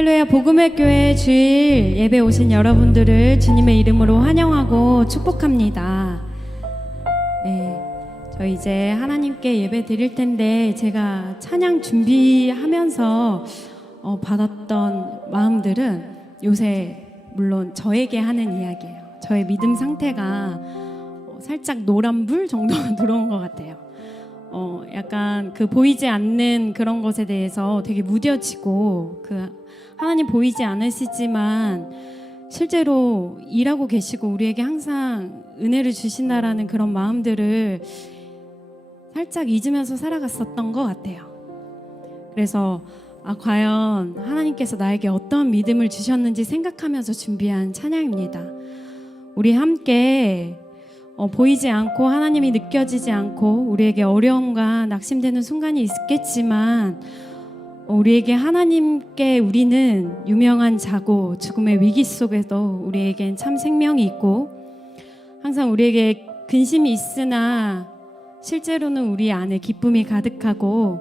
할렐루야. 복음의 교회 주일 예배 오신 여러분들을 주님의 이름으로 환영하고 축복합니다. 네, 저 이제 하나님께 예배 드릴 텐데 제가 찬양 준비하면서 받았던 마음들은 요새 물론 저에게 하는 이야기예요. 저의 믿음 상태가 살짝 노란불 정도가 들어온 것 같아요. 약간 그 보이지 않는 그런 것에 대해서 되게 무뎌지고, 하나님 보이지 않으시지만 실제로 일하고 계시고 우리에게 항상 은혜를 주신다라는 그런 마음들을 살짝 잊으면서 살아갔었던 것 같아요. 그래서 과연 하나님께서 나에게 어떤 믿음을 주셨는지 생각하면서 준비한 찬양입니다. 우리 함께 보이지 않고 하나님이 느껴지지 않고 우리에게 어려움과 낙심되는 순간이 있겠지만 우리에게 하나님께 우리는 유명한 자고, 죽음의 위기 속에도 우리에겐 참 생명이 있고, 항상 우리에게 근심이 있으나 실제로는 우리 안에 기쁨이 가득하고,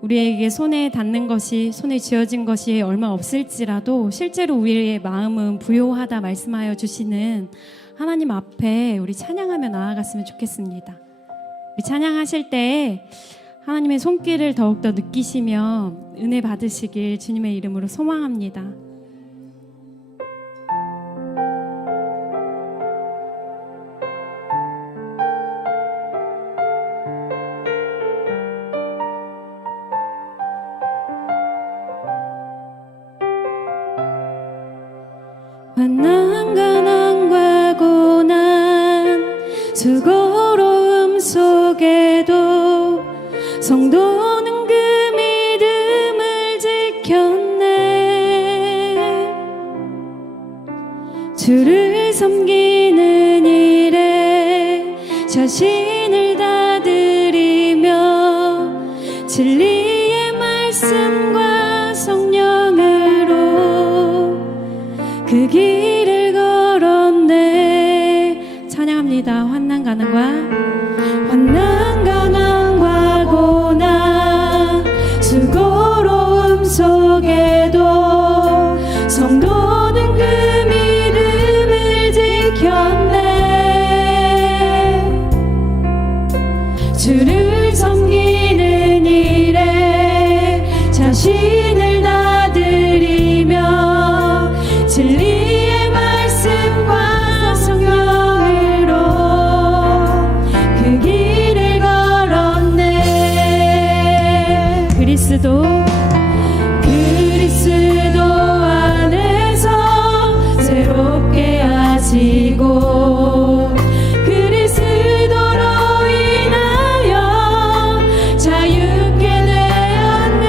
우리에게 손에 닿는 것이, 손에 쥐어진 것이 얼마 없을지라도 실제로 우리의 마음은 부요하다 말씀하여 주시는 하나님 앞에 우리 찬양하며 나아갔으면 좋겠습니다. 우리 찬양하실 때 하나님의 손길을 더욱더 느끼시며 은혜 받으시길 주님의 이름으로 소망합니다. 가난과 고난 수고로움 속에도 성도는 그 믿음을 지켰네. 주를 섬기는 일에 자신을 다 드리며 진리의 말씀과 성령으로 그 길을 걸었네. 찬양합니다. 환난 가난과 고난 수고로움 속에도 성도는 그 믿음을 지켰네. 주를 섬기는 일에 자신을 다 드리며 진리의 말씀과 성령으로 그 길을 걸었네. 그리스도 안에서 새롭게 하시고 그리스도로 인하여 자유케 되었네.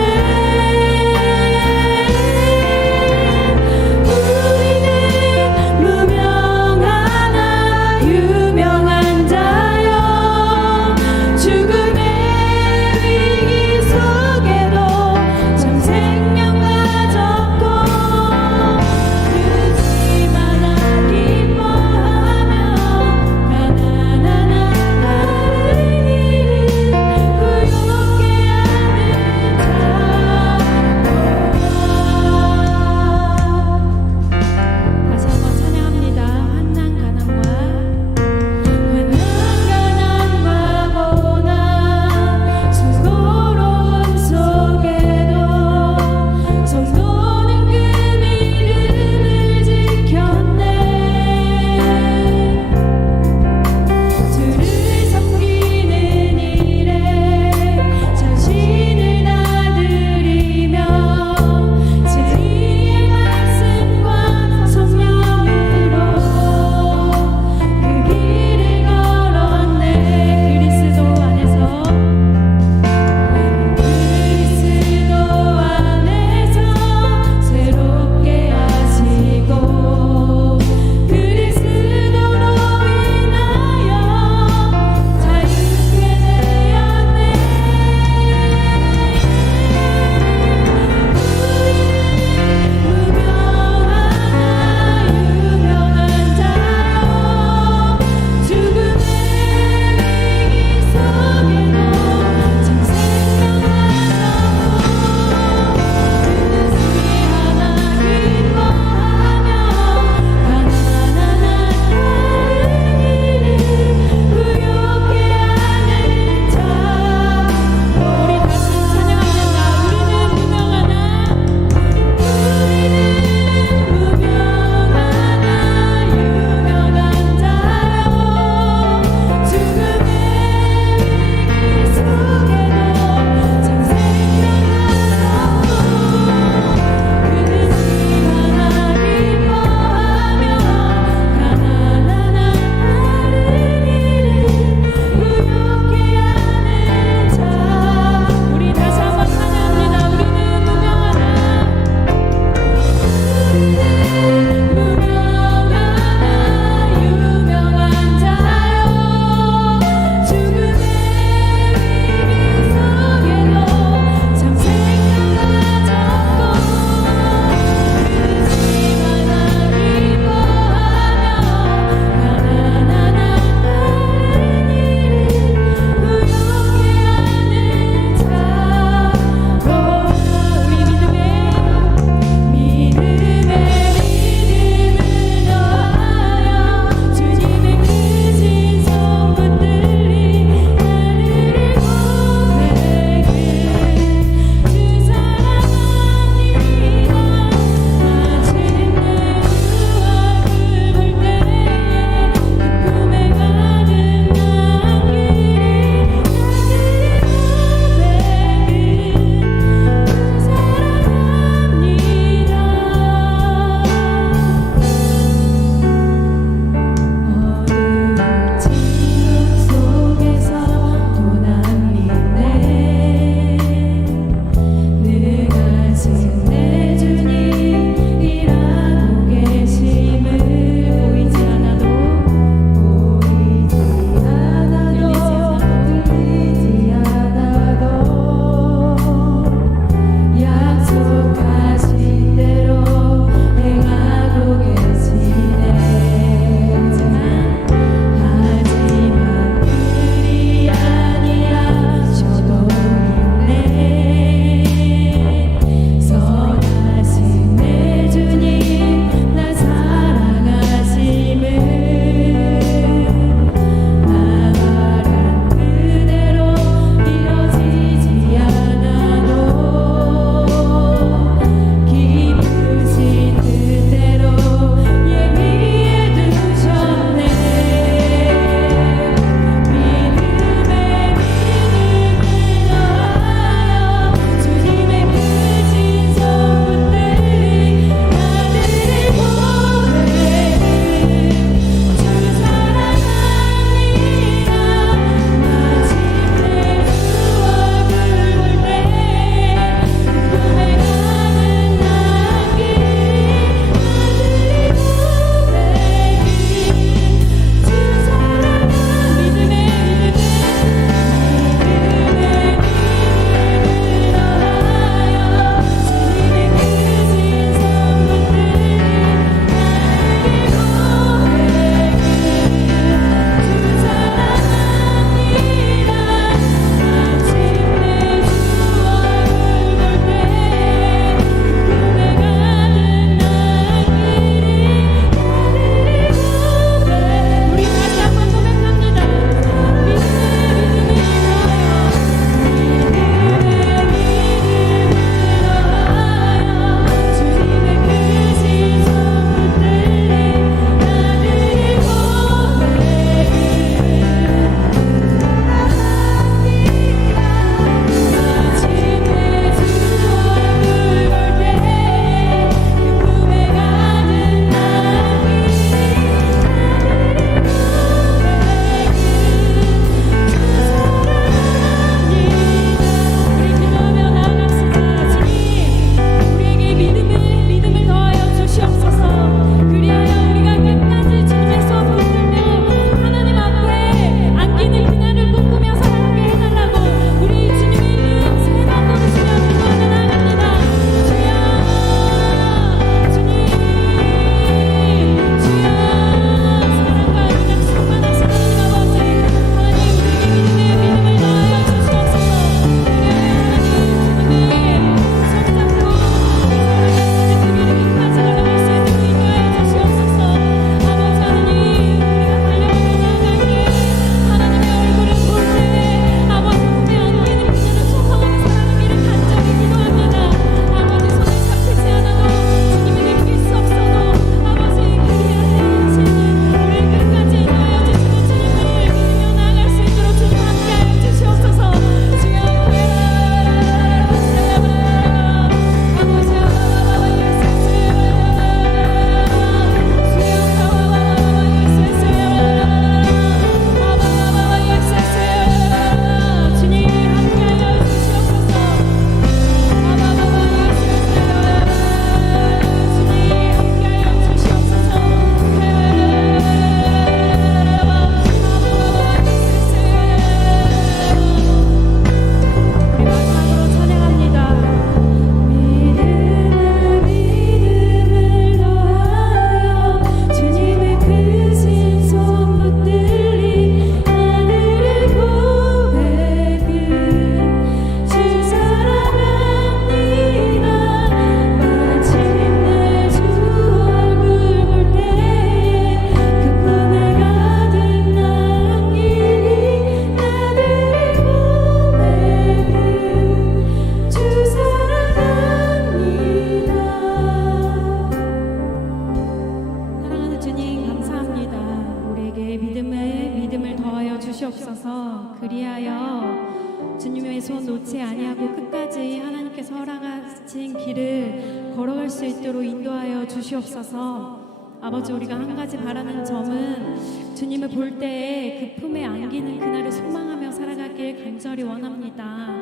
주셔서 그리하여 주님의 손 놓지 아니하고 끝까지 하나님께서 허락하신 길을 걸어갈 수 있도록 인도하여 주시옵소서. 아버지, 우리가 한 가지 바라는 점은 주님을 볼 때에 그 품에 안기는 그날을 소망하며 살아가길 간절히 원합니다.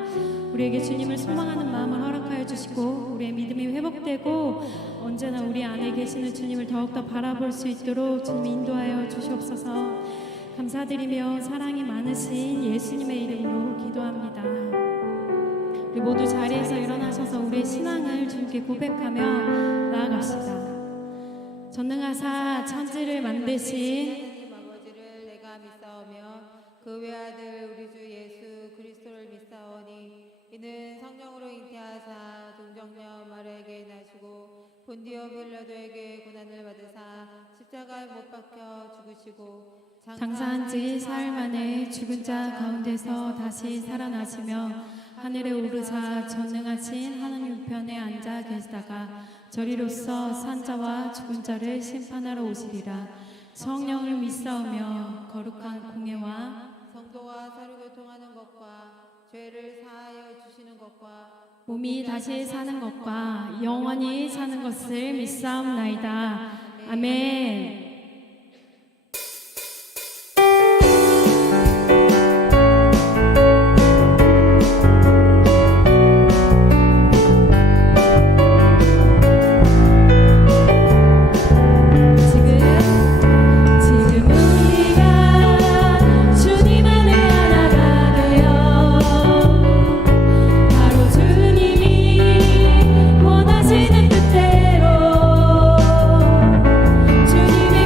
우리에게 주님을 소망하는 마음을 허락하여 주시고 우리의 믿음이 회복되고 언제나 우리 안에 계시는 주님을 더욱더 바라볼 수 있도록 주님 인도하여 주시옵소서. 감사드리며 사랑이 많으신 예수님의 이름으로 기도합니다. 우리 모두 자리에서 일어나셔서 우리의 신앙을 주님께 고백하며 나아갑시다. 전능하사 천지를 만드신 하나님 아버지를 내가 믿사오며 그 외아들 우리 주 예수 그리스도를 믿사오니 이는 성령으로 잉태하사 동정녀 마리아에게 나시고 본디오 빌라도에게 고난을 받으사 십자가에 못 박혀 죽으시고 장사한 지 사흘 만에 죽은 자 가운데서 다시 살아나시며 하늘에 오르사 전능하신 하나님 우편에 앉아 계시다가 저리로서 산자와 죽은 자를 심판하러 오시리라. 성령을 믿사오며 거룩한 공예와 성도와 서로 교통하는 것과 죄를 사하여 주시는 것과 몸이 다시 사는 것과 영원히 사는 것을 믿사옵나이다. 아멘. 주님의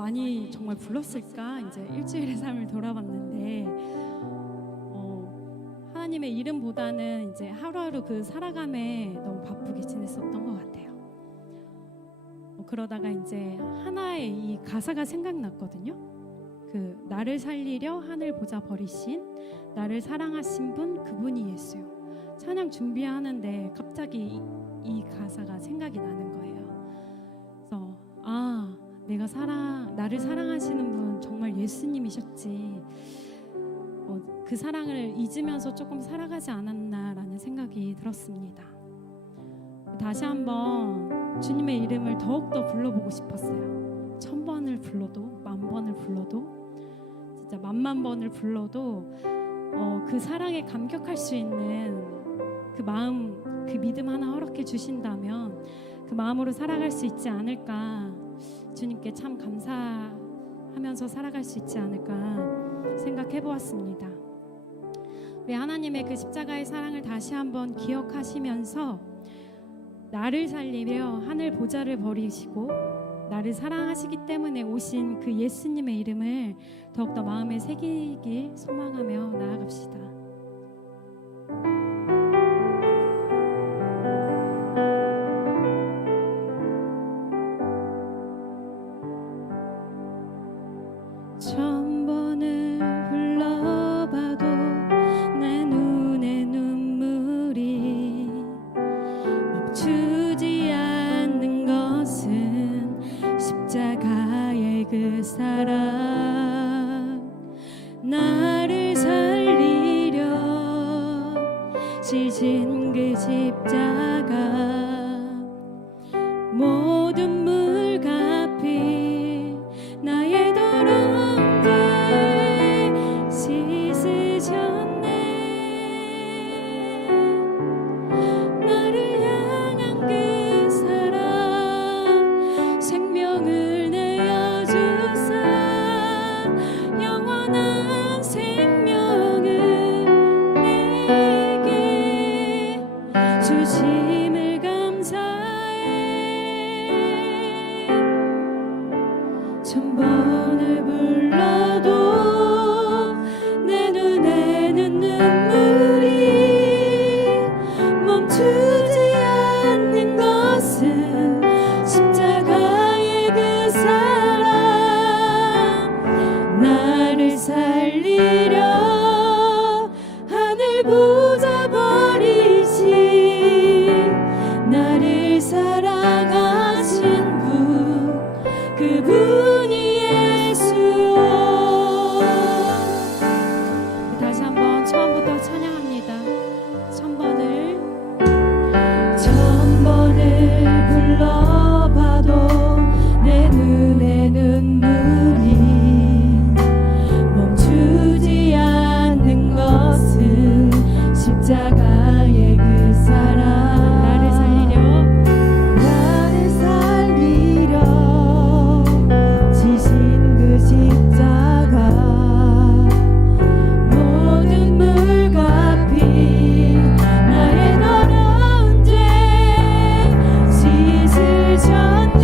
많이 정말 불렀을까 이제 일주일의 삶을 돌아봤는데 하나님의 이름보다는 이제 하루하루 그 살아감에 너무 바쁘게 지냈었던 것 같아요. 그러다가 이제 하나의 이 가사가 생각났거든요. 그 나를 살리려 하늘 보자 버리신 나를 사랑하신 분 그분이 예수요. 찬양 준비하는데 갑자기 이 가사가 생각이 나는 거예요. 그래서 나를 사랑하시는 분 정말 예수님이셨지. 그 사랑을 잊으면서 조금 살아가지 않았나라는 생각이 들었습니다. 다시 한번 주님의 이름을 더욱더 불러보고 싶었어요. 1000번을 불러도 10,000번을 불러도 진짜 10,000,000번을 불러도 그 사랑에 감격할 수 있는 그 마음, 그 믿음 하나 허락해 주신다면 그 마음으로 살아갈 수 있지 않을까, 주님께 참 감사하면서 살아갈 수 있지 않을까 생각해 보았습니다. 우리 하나님의 그 십자가의 사랑을 다시 한번 기억하시면서 나를 살리려 하늘 보좌를 버리시고 나를 사랑하시기 때문에 오신 그 예수님의 이름을 더욱더 마음에 새기길 소망하며 나아갑시다. 그 사랑 나를 살리려 지신 그 십자가 모든 물 갚이 나의 더러운 죄 씻으셨네. 나를 향한 그 사랑 생명을 영원한 생명을 내게 주심을 감사해. 1000번을 불러도 내 눈에는 눈물이 멈추지 않는 것은 십자가의 그 사랑 나를 살리려 하늘 보좌 버리신 나를 사랑하신 분 그분이 예수요. 다시 한번 처음부터 찬양합니다. 1000번을 불러봐도 내 눈에는 눈물이 멈추지 않는 것은 십자가의 그 사랑 나를 살리려 지신 그 십자가 모든 물 갚이 나의 더러운 죄 씻으셨네.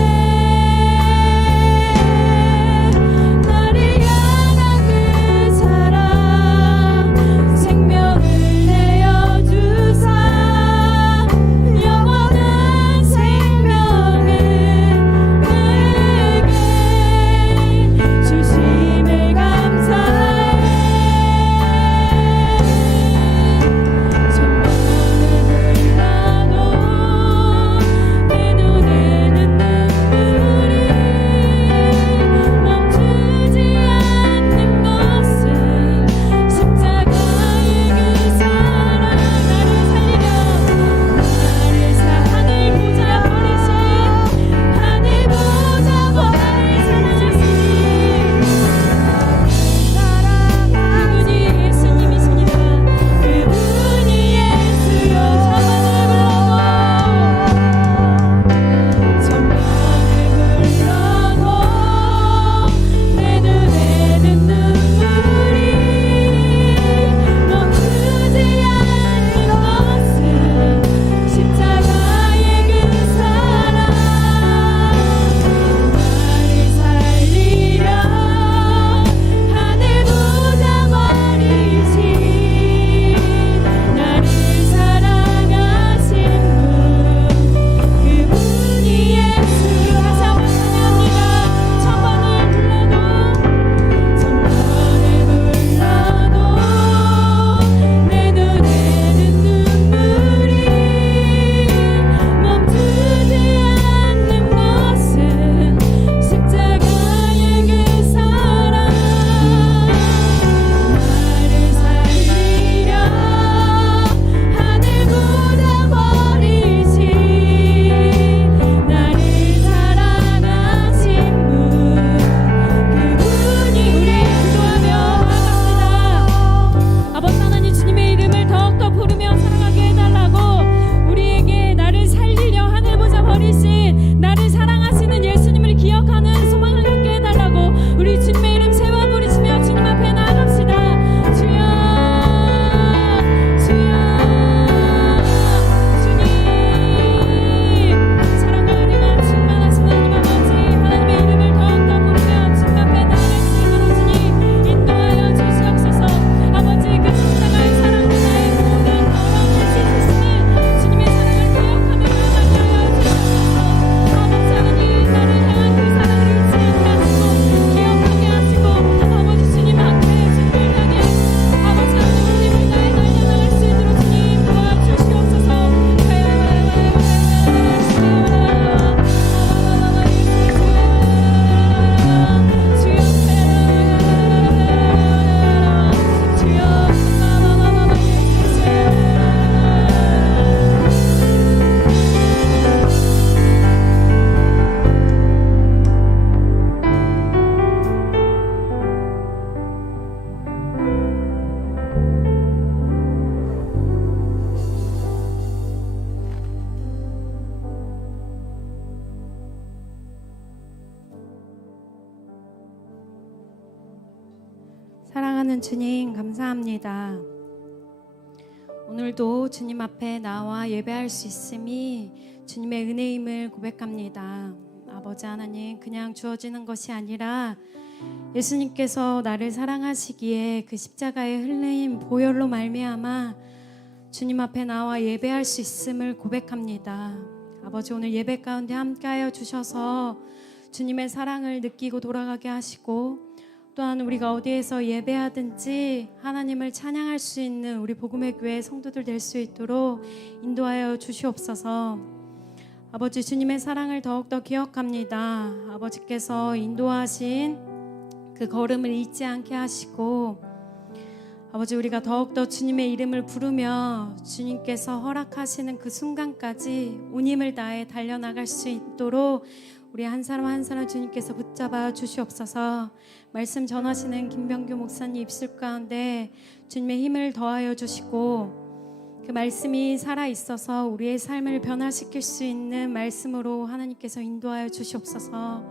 사랑하는 주님 감사합니다. 오늘도 주님 앞에 나와 예배할 수 있음이 주님의 은혜임을 고백합니다. 아버지 하나님, 그냥 주어지는 것이 아니라 예수님께서 나를 사랑하시기에 그 십자가에 흘린 보혈로 말미암아 주님 앞에 나와 예배할 수 있음을 고백합니다. 아버지, 오늘 예배 가운데 함께하여 주셔서 주님의 사랑을 느끼고 돌아가게 하시고, 또한 우리가 어디에서 예배하든지 하나님을 찬양할 수 있는 우리 복음의 교회 성도들 될 수 있도록 인도하여 주시옵소서. 아버지, 주님의 사랑을 더욱더 기억합니다. 아버지께서 인도하신 그 걸음을 잊지 않게 하시고, 아버지, 우리가 더욱더 주님의 이름을 부르며 주님께서 허락하시는 그 순간까지 온 힘을 다해 달려나갈 수 있도록 우리 한 사람 한 사람 주님께서 붙잡아 주시옵소서. 말씀 전하시는 김병규 목사님 입술 가운데 주님의 힘을 더하여 주시고, 그 말씀이 살아있어서 우리의 삶을 변화시킬 수 있는 말씀으로 하나님께서 인도하여 주시옵소서.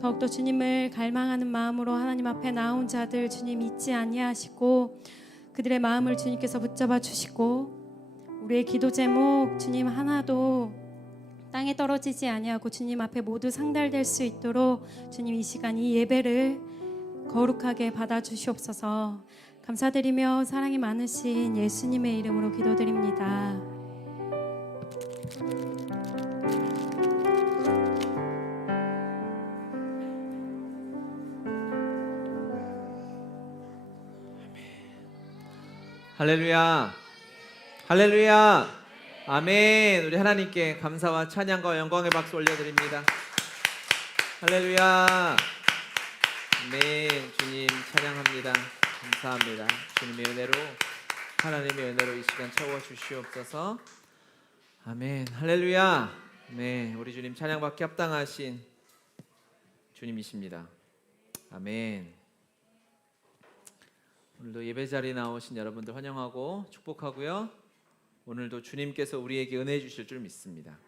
더욱더 주님을 갈망하는 마음으로 하나님 앞에 나온 자들 주님 잊지 아니하시고, 그들의 마음을 주님께서 붙잡아 주시고, 우리의 기도 제목 주님 하나도 땅에 떨어지지 아니하고 주님 앞에 모두 상달될 수 있도록 주님 이 시간 이 예배를 거룩하게 받아 주시옵소서. 감사드리며 사랑이 많으신 예수님의 이름으로 기도드립니다. 할렐루야, 할렐루야, 아멘. 우리 하나님께 감사와 찬양과 영광의 박수 올려드립니다. 할렐루야, 아멘. 주님 찬양합니다. 감사합니다. 주님의 은혜로, 하나님의 은혜로 이 시간 채워주시옵소서. 아멘. 할렐루야. 네, 우리 주님 찬양받기 합당하신 주님이십니다. 아멘. 오늘도 예배 자리에 나오신 여러분들 환영하고 축복하고요. 오늘도 주님께서 우리에게 은혜 주실 줄 믿습니다.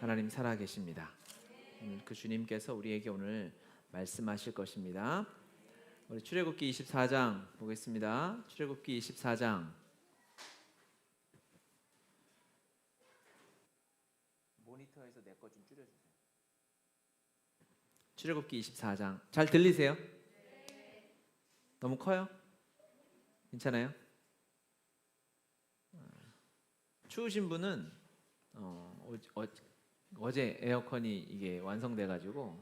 하나님 살아계십니다. 오늘 그 주님께서 우리에게 오늘 말씀하실 것입니다. 우리 출애굽기 24장 보겠습니다. 출애굽기 24장. 모니터에서 내 거 좀 줄여주세요. 출애굽기 24장. 잘 들리세요? 너무 커요? 괜찮아요? 추우신 분은 어제 에어컨이 이게 완성돼가지고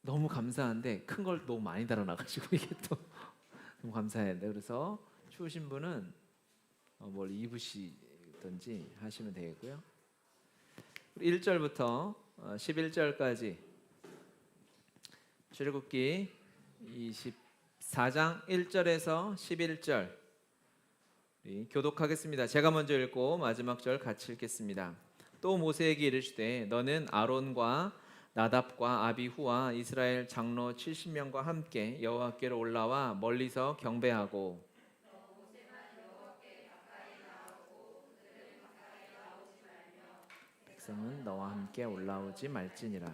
너무 감사한데 큰 걸 너무 많이 달아놔가지고 이게 또 너무 감사해요. 그래서 추우신 분은 뭘 입으시든지 하시면 되겠고요. 1절부터 11절까지 출애굽기 24장 1절에서 11절 교독하겠습니다. 제가 먼저 읽고 마지막 절 같이 읽겠습니다. 또 모세에게 이르시되 너는 아론과 나답과 아비후와 이스라엘 장로 70명과 함께 여호와께로 올라와 멀리서 경배하고 백성은 너와 함께 올라오지 말지니라.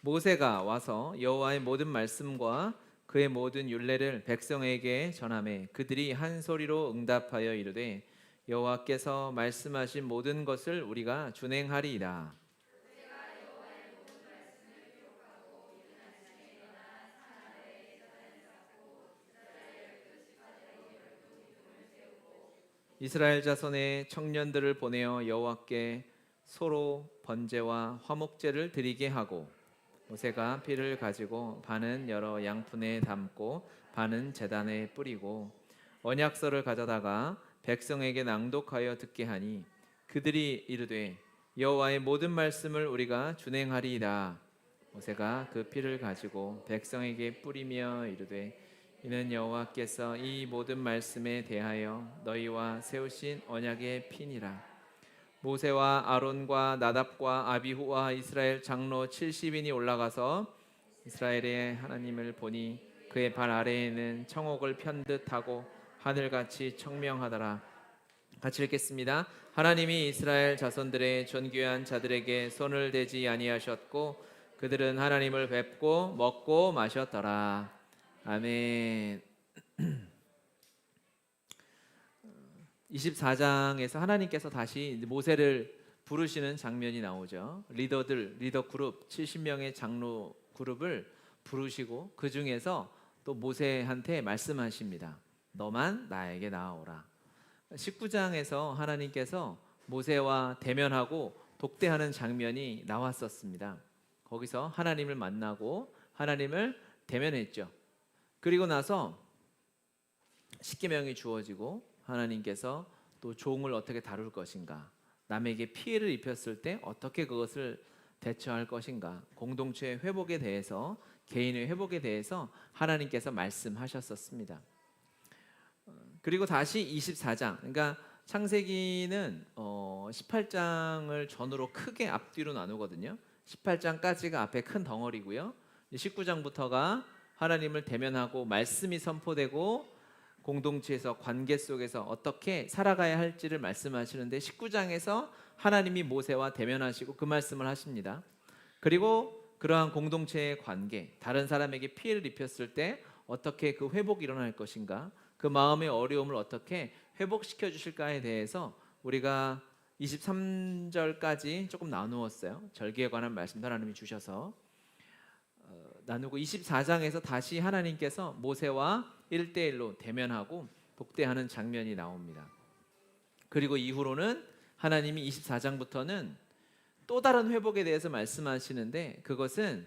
모세가 와서 여호와의 모든 말씀과 그의 모든 율례를 백성에게 전하매 그들이 한 소리로 응답하여 이르되 여호와께서 말씀하신 모든 것을 우리가 준행하리이다. 이스라엘 자손의 청년들을 보내어 여호와께 소로 번제와 화목제를 드리게 하고 모세가 피를 가지고 반은 여러 양푼에 담고 반은 제단에 뿌리고 언약서를 가져다가 백성에게 낭독하여 듣게 하니 그들이 이르되 여호와의 모든 말씀을 우리가 준행하리이다. 모세가 그 피를 가지고 백성에게 뿌리며 이르되 이는 여호와께서 이 모든 말씀에 대하여 너희와 세우신 언약의 피니라. 모세와 아론과 나답과 아비후와 이스라엘 장로 70인이 올라가서 이스라엘의 하나님을 보니 그의 발 아래에는 청옥을 편 듯하고 하늘같이 청명하더라. 같이 읽겠습니다. 하나님이 이스라엘 자손들의 존귀한 자들에게 손을 대지 아니하셨고 그들은 하나님을 뵙고 먹고 마셨더라. 아멘. 24장에서 하나님께서 다시 모세를 부르시는 장면이 나오죠. 리더 그룹 70명의 장로 그룹을 부르시고 그 중에서 또 모세한테 말씀하십니다. 너만 나에게 나아오라. 19장에서 하나님께서 모세와 대면하고 독대하는 장면이 나왔었습니다. 거기서 하나님을 만나고 하나님을 대면했죠. 그리고 나서 십계명이 주어지고 하나님께서 또 종을 어떻게 다룰 것인가, 남에게 피해를 입혔을 때 어떻게 그것을 대처할 것인가, 공동체의 회복에 대해서, 개인의 회복에 대해서 하나님께서 말씀하셨었습니다. 그리고 다시 24장, 그러니까 창세기는 18장을 전후로 크게 앞뒤로 나누거든요. 18장까지가 앞에 큰 덩어리고요. 19장부터가 하나님을 대면하고 말씀이 선포되고 공동체에서 관계 속에서 어떻게 살아가야 할지를 말씀하시는데 19장에서 하나님이 모세와 대면하시고 그 말씀을 하십니다. 그리고 그러한 공동체의 관계, 다른 사람에게 피해를 입혔을 때 어떻게 그 회복이 일어날 것인가, 그 마음의 어려움을 어떻게 회복시켜 주실까에 대해서 우리가 23절까지 조금 나누었어요. 절기에 관한 말씀도 하나님이 주셔서 나누고 24장에서 다시 하나님께서 모세와 1대1로 대면하고 독대하는 장면이 나옵니다. 그리고 이후로는 하나님이 24장부터는 또 다른 회복에 대해서 말씀하시는데 그것은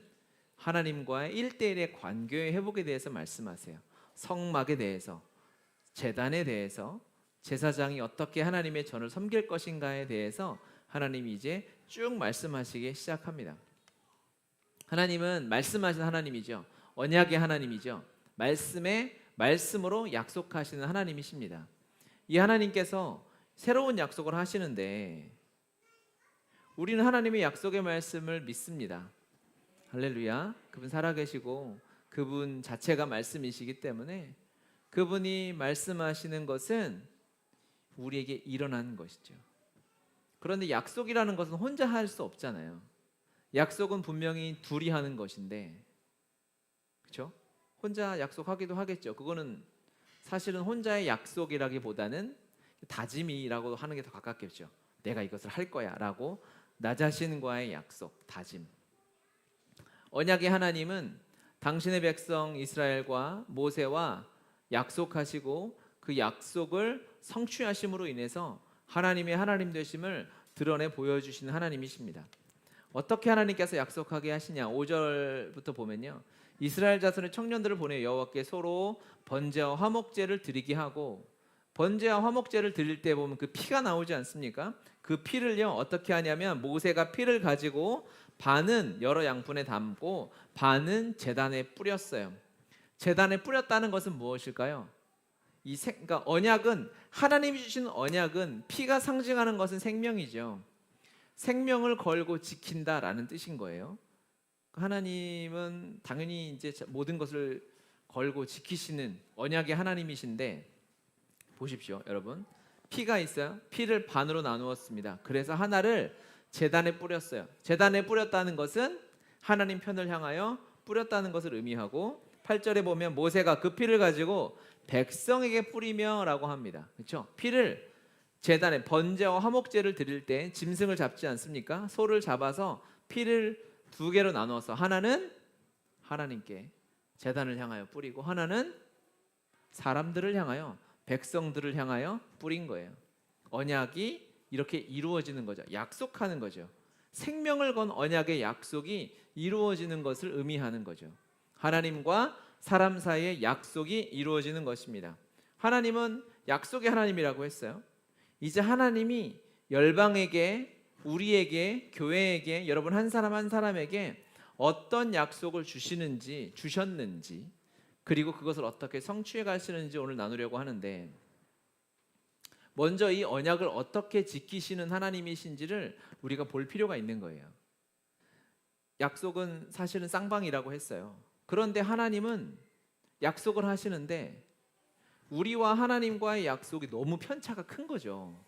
하나님과의 1대1의 관계의 회복에 대해서 말씀하세요. 성막에 대해서, 제단에 대해서, 제사장이 어떻게 하나님의 전을 섬길 것인가에 대해서 하나님이 이제 쭉 말씀하시기 시작합니다. 하나님은 말씀하시는 하나님이죠. 언약의 하나님이죠. 말씀으로 약속하시는 하나님이십니다. 이 하나님께서 새로운 약속을 하시는데 우리는 하나님의 약속의 말씀을 믿습니다. 할렐루야. 그분 살아계시고 그분 자체가 말씀이시기 때문에 그분이 말씀하시는 것은 우리에게 일어나는 것이죠. 그런데 약속이라는 것은 혼자 할 수 없잖아요. 약속은 분명히 둘이 하는 것인데, 그렇죠? 혼자 약속하기도 하겠죠. 그거는 사실은 혼자의 약속이라기보다는 다짐이라고 하는 게 더 가깝겠죠. 내가 이것을 할 거야라고 나 자신과의 약속, 다짐. 언약의 하나님은 당신의 백성 이스라엘과 모세와 약속하시고 그 약속을 성취하심으로 인해서 하나님의 하나님 되심을 드러내 보여주시는 하나님이십니다. 어떻게 하나님께서 약속하게 하시냐? 5절부터 보면요, 이스라엘 자손의 청년들을 보내 여호와께 서로 번제와 화목제를 드리게 하고, 번제와 화목제를 드릴 때 보면 그 피가 나오지 않습니까? 그 피를요 어떻게 하냐면 모세가 피를 가지고 반은 여러 양푼에 담고 반은 제단에 뿌렸어요. 제단에 뿌렸다는 것은 무엇일까요? 그러니까 언약은, 하나님이 주신 언약은, 피가 상징하는 것은 생명이죠. 생명을 걸고 지킨다라는 뜻인 거예요. 하나님은 당연히 이제 모든 것을 걸고 지키시는 언약의 하나님이신데, 보십시오, 여러분. 피가 있어요. 피를 반으로 나누었습니다. 그래서 하나를 제단에 뿌렸어요. 제단에 뿌렸다는 것은 하나님 편을 향하여 뿌렸다는 것을 의미하고, 8절에 보면 모세가 그 피를 가지고 백성에게 뿌리며라고 합니다. 그렇죠? 피를 제단에 번제와 화목제를 드릴 때 짐승을 잡지 않습니까? 소를 잡아서 피를 두 개로 나누어서 하나는 하나님께 제단을 향하여 뿌리고 하나는 사람들을 향하여, 백성들을 향하여 뿌린 거예요. 언약이 이렇게 이루어지는 거죠. 약속하는 거죠. 생명을 건 언약의 약속이 이루어지는 것을 의미하는 거죠. 하나님과 사람 사이의 약속이 이루어지는 것입니다. 하나님은 약속의 하나님이라고 했어요. 이제 하나님이 열방에게, 우리에게, 교회에게, 여러분 한 사람 한 사람에게 어떤 약속을 주셨는지, 그리고 그것을 어떻게 성취해 가시는지 오늘 나누려고 하는데, 먼저 이 언약을 어떻게 지키시는 하나님이신지를 우리가 볼 필요가 있는 거예요. 약속은 사실은 쌍방이라고 했어요. 그런데 하나님은 약속을 하시는데 우리와 하나님과의 약속이 너무 편차가 큰 거죠.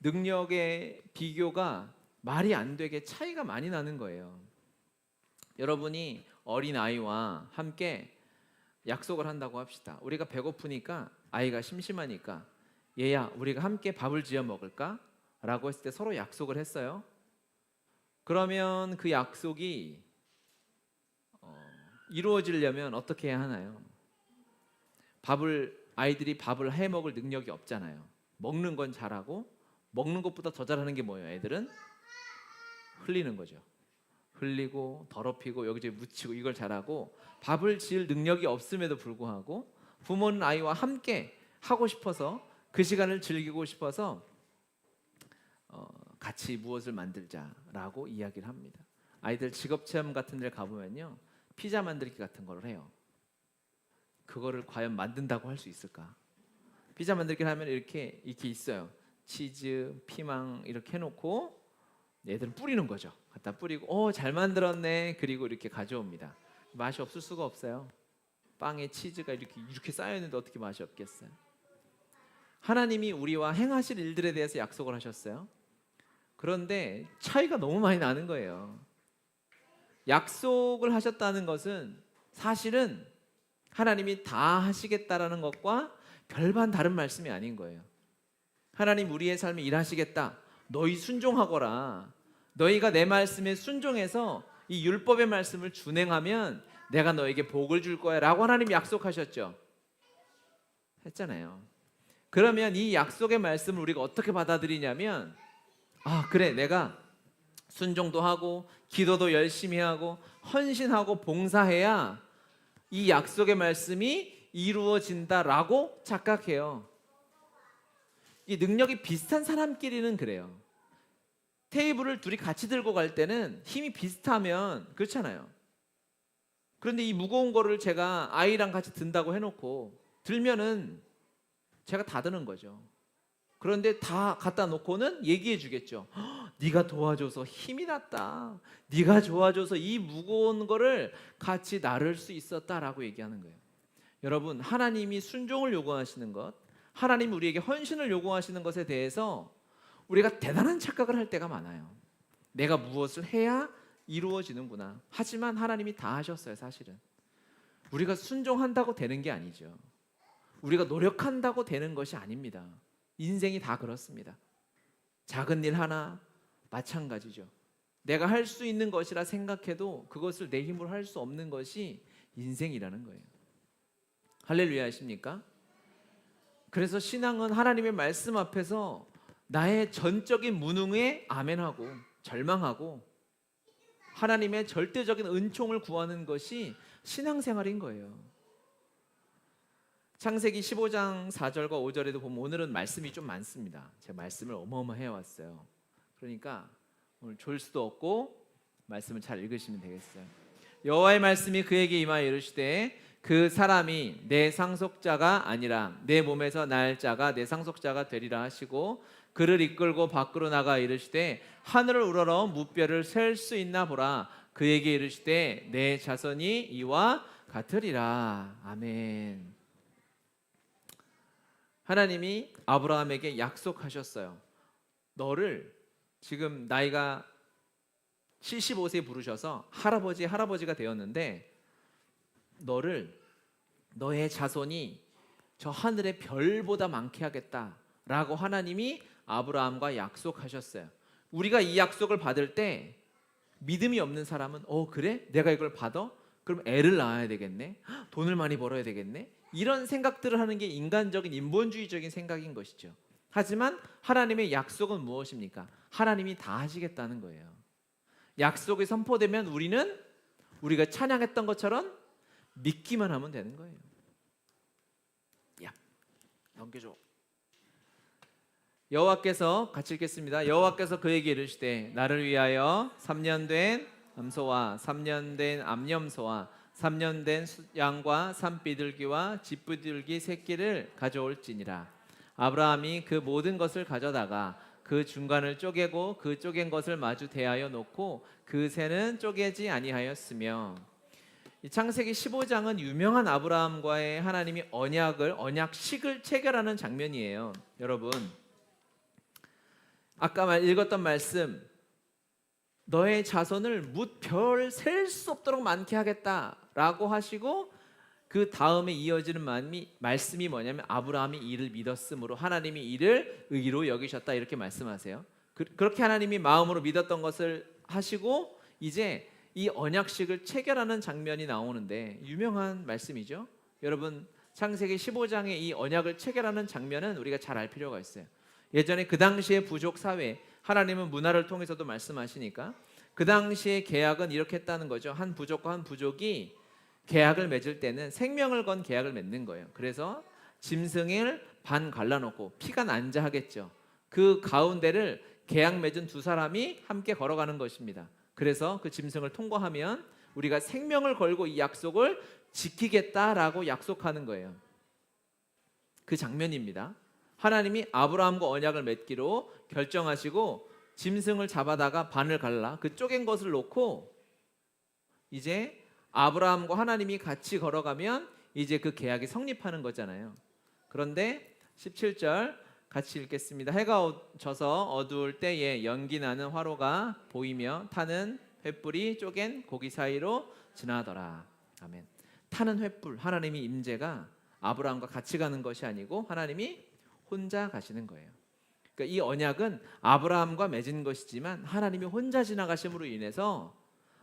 능력의 비교가 말이 안 되게 차이가 많이 나는 거예요. 여러분이 어린 아이와 함께 약속을 한다고 합시다. 우리가 배고프니까, 아이가 심심하니까, 얘야 우리가 함께 밥을 지어 먹을까? 라고 했을 때 서로 약속을 했어요. 그러면 그 약속이 이루어지려면 어떻게 해야 하나요? 아이들이 밥을 해 먹을 능력이 없잖아요. 먹는 건 잘하고, 먹는 것보다 더 잘하는 게 뭐예요? 애들은 흘리는 거죠. 흘리고 더럽히고 여기저기 묻히고 이걸 잘하고, 밥을 지을 능력이 없음에도 불구하고 부모는 아이와 함께 하고 싶어서, 그 시간을 즐기고 싶어서 같이 무엇을 만들자라고 이야기를 합니다. 아이들 직업체험 같은 데 가보면요, 피자 만들기 같은 걸 해요. 그거를 과연 만든다고 할 수 있을까? 피자 만들기를 하면 이렇게 있어요. 치즈, 피망 이렇게 해놓고 얘들은 뿌리는 거죠. 갖다 뿌리고 잘 만들었네. 그리고 이렇게 가져옵니다. 맛이 없을 수가 없어요. 빵에 치즈가 이렇게 쌓여 있는데 어떻게 맛이 없겠어요? 하나님이 우리와 행하실 일들에 대해서 약속을 하셨어요. 그런데 차이가 너무 많이 나는 거예요. 약속을 하셨다는 것은 사실은 하나님이 다 하시겠다라는 것과 별반 다른 말씀이 아닌 거예요. 하나님 우리의 삶에 일하시겠다. 너희 순종하거라. 너희가 내 말씀에 순종해서 이 율법의 말씀을 준행하면 내가 너에게 복을 줄 거야 라고 하나님이 약속하셨죠. 했잖아요. 그러면 이 약속의 말씀을 우리가 어떻게 받아들이냐면, 그래, 내가 순종도 하고 기도도 열심히 하고 헌신하고 봉사해야 이 약속의 말씀이 이루어진다라고 착각해요. 이 능력이 비슷한 사람끼리는 그래요. 테이블을 둘이 같이 들고 갈 때는 힘이 비슷하면 그렇잖아요. 그런데 이 무거운 거를 제가 아이랑 같이 든다고 해놓고 들면은 제가 다 드는 거죠. 그런데 다 갖다 놓고는 얘기해 주겠죠. 네가 도와줘서 힘이 났다. 네가 도와줘서 이 무거운 거를 같이 나를 수 있었다라고 얘기하는 거예요. 여러분, 하나님이 순종을 요구하시는 것, 하나님이 우리에게 헌신을 요구하시는 것에 대해서 우리가 대단한 착각을 할 때가 많아요. 내가 무엇을 해야 이루어지는구나. 하지만 하나님이 다 하셨어요. 사실은 우리가 순종한다고 되는 게 아니죠. 우리가 노력한다고 되는 것이 아닙니다. 인생이 다 그렇습니다. 작은 일 하나 마찬가지죠. 내가 할 수 있는 것이라 생각해도 그것을 내 힘으로 할 수 없는 것이 인생이라는 거예요. 할렐루야 하십니까? 그래서 신앙은 하나님의 말씀 앞에서 나의 전적인 무능에 아멘하고 절망하고 하나님의 절대적인 은총을 구하는 것이 신앙생활인 거예요. 창세기 15장 4절과 5절에도 보면, 오늘은 말씀이 좀 많습니다. 제가 말씀을 어마어마해 왔어요. 그러니까 오늘 졸 수도 없고 말씀을 잘 읽으시면 되겠어요. 여호와의 말씀이 그에게 임하여 이르시되 그 사람이 내 상속자가 아니라 내 몸에서 날 자가 내 상속자가 되리라 하시고, 그를 이끌고 밖으로 나가 이르시되 하늘을 우러러 무뼈를 셀 수 있나 보라. 그에게 이르시되 내 자손이 이와 같으리라. 아멘. 하나님이 아브라함에게 약속하셨어요. 너를, 지금 나이가 75세 부르셔서 할아버지가 되었는데, 너의 자손이 저 하늘의 별보다 많게 하겠다라고 하나님이 아브라함과 약속하셨어요. 우리가 이 약속을 받을 때 믿음이 없는 사람은 그래? 내가 이걸 받아? 그럼 애를 낳아야 되겠네? 돈을 많이 벌어야 되겠네? 이런 생각들을 하는 게 인간적인 인본주의적인 생각인 것이죠. 하지만 하나님의 약속은 무엇입니까? 하나님이 다 하시겠다는 거예요. 약속이 선포되면 우리가 찬양했던 것처럼 믿기만 하면 되는 거예요. 야, 넘겨줘. 여호와께서, 같이 읽겠습니다. 여호와께서 그에게 이르시되 나를 위하여 3년 된 암소와 3년 된 암염소와 3년 된 양과 산비둘기와 집비둘기 새끼를 가져올지니라. 아브라함이 그 모든 것을 가져다가 그 중간을 쪼개고 그 쪼갠 것을 마주 대하여 놓고 그 새는 쪼개지 아니하였으며. 이 창세기 15장은 유명한 아브라함과의 하나님이 언약식을 체결하는 장면이에요. 여러분, 아까 읽었던 말씀, 너의 자손을 뭇별 셀 수 없도록 많게 하겠다라고 하시고 그 다음에 이어지는 말씀이 뭐냐면 아브라함이 이를 믿었으므로 하나님이 이를 의로 여기셨다 이렇게 말씀하세요. 그렇게 하나님이 마음으로 믿었던 것을 하시고 이제 이 언약식을 체결하는 장면이 나오는데 유명한 말씀이죠. 여러분 창세기 15장의 이 언약을 체결하는 장면은 우리가 잘 알 필요가 있어요. 예전에 그 당시의 부족 사회, 하나님은 문화를 통해서도 말씀하시니까 그 당시의 계약은 이렇게 했다는 거죠. 한 부족과 한 부족이 계약을 맺을 때는 생명을 건 계약을 맺는 거예요. 그래서 짐승을 반 갈라놓고 피가 난자 하겠죠. 그 가운데를 계약 맺은 두 사람이 함께 걸어가는 것입니다. 그래서 그 짐승을 통과하면 우리가 생명을 걸고 이 약속을 지키겠다라고 약속하는 거예요. 그 장면입니다. 하나님이 아브라함과 언약을 맺기로 결정하시고 짐승을 잡아다가 반을 갈라 그 쪼갠 것을 놓고 이제 아브라함과 하나님이 같이 걸어가면 이제 그 계약이 성립하는 거잖아요. 그런데 17절 같이 읽겠습니다. 해가 져서 어두울 때에 연기 나는 화로가 보이며 타는 횃불이 쪼갠 고기 사이로 지나더라. 아멘. 타는 횃불, 하나님의 임재가 아브라함과 같이 가는 것이 아니고 하나님이 혼자 가시는 거예요. 그러니까 이 언약은 아브라함과 맺은 것이지만 하나님이 혼자 지나가심으로 인해서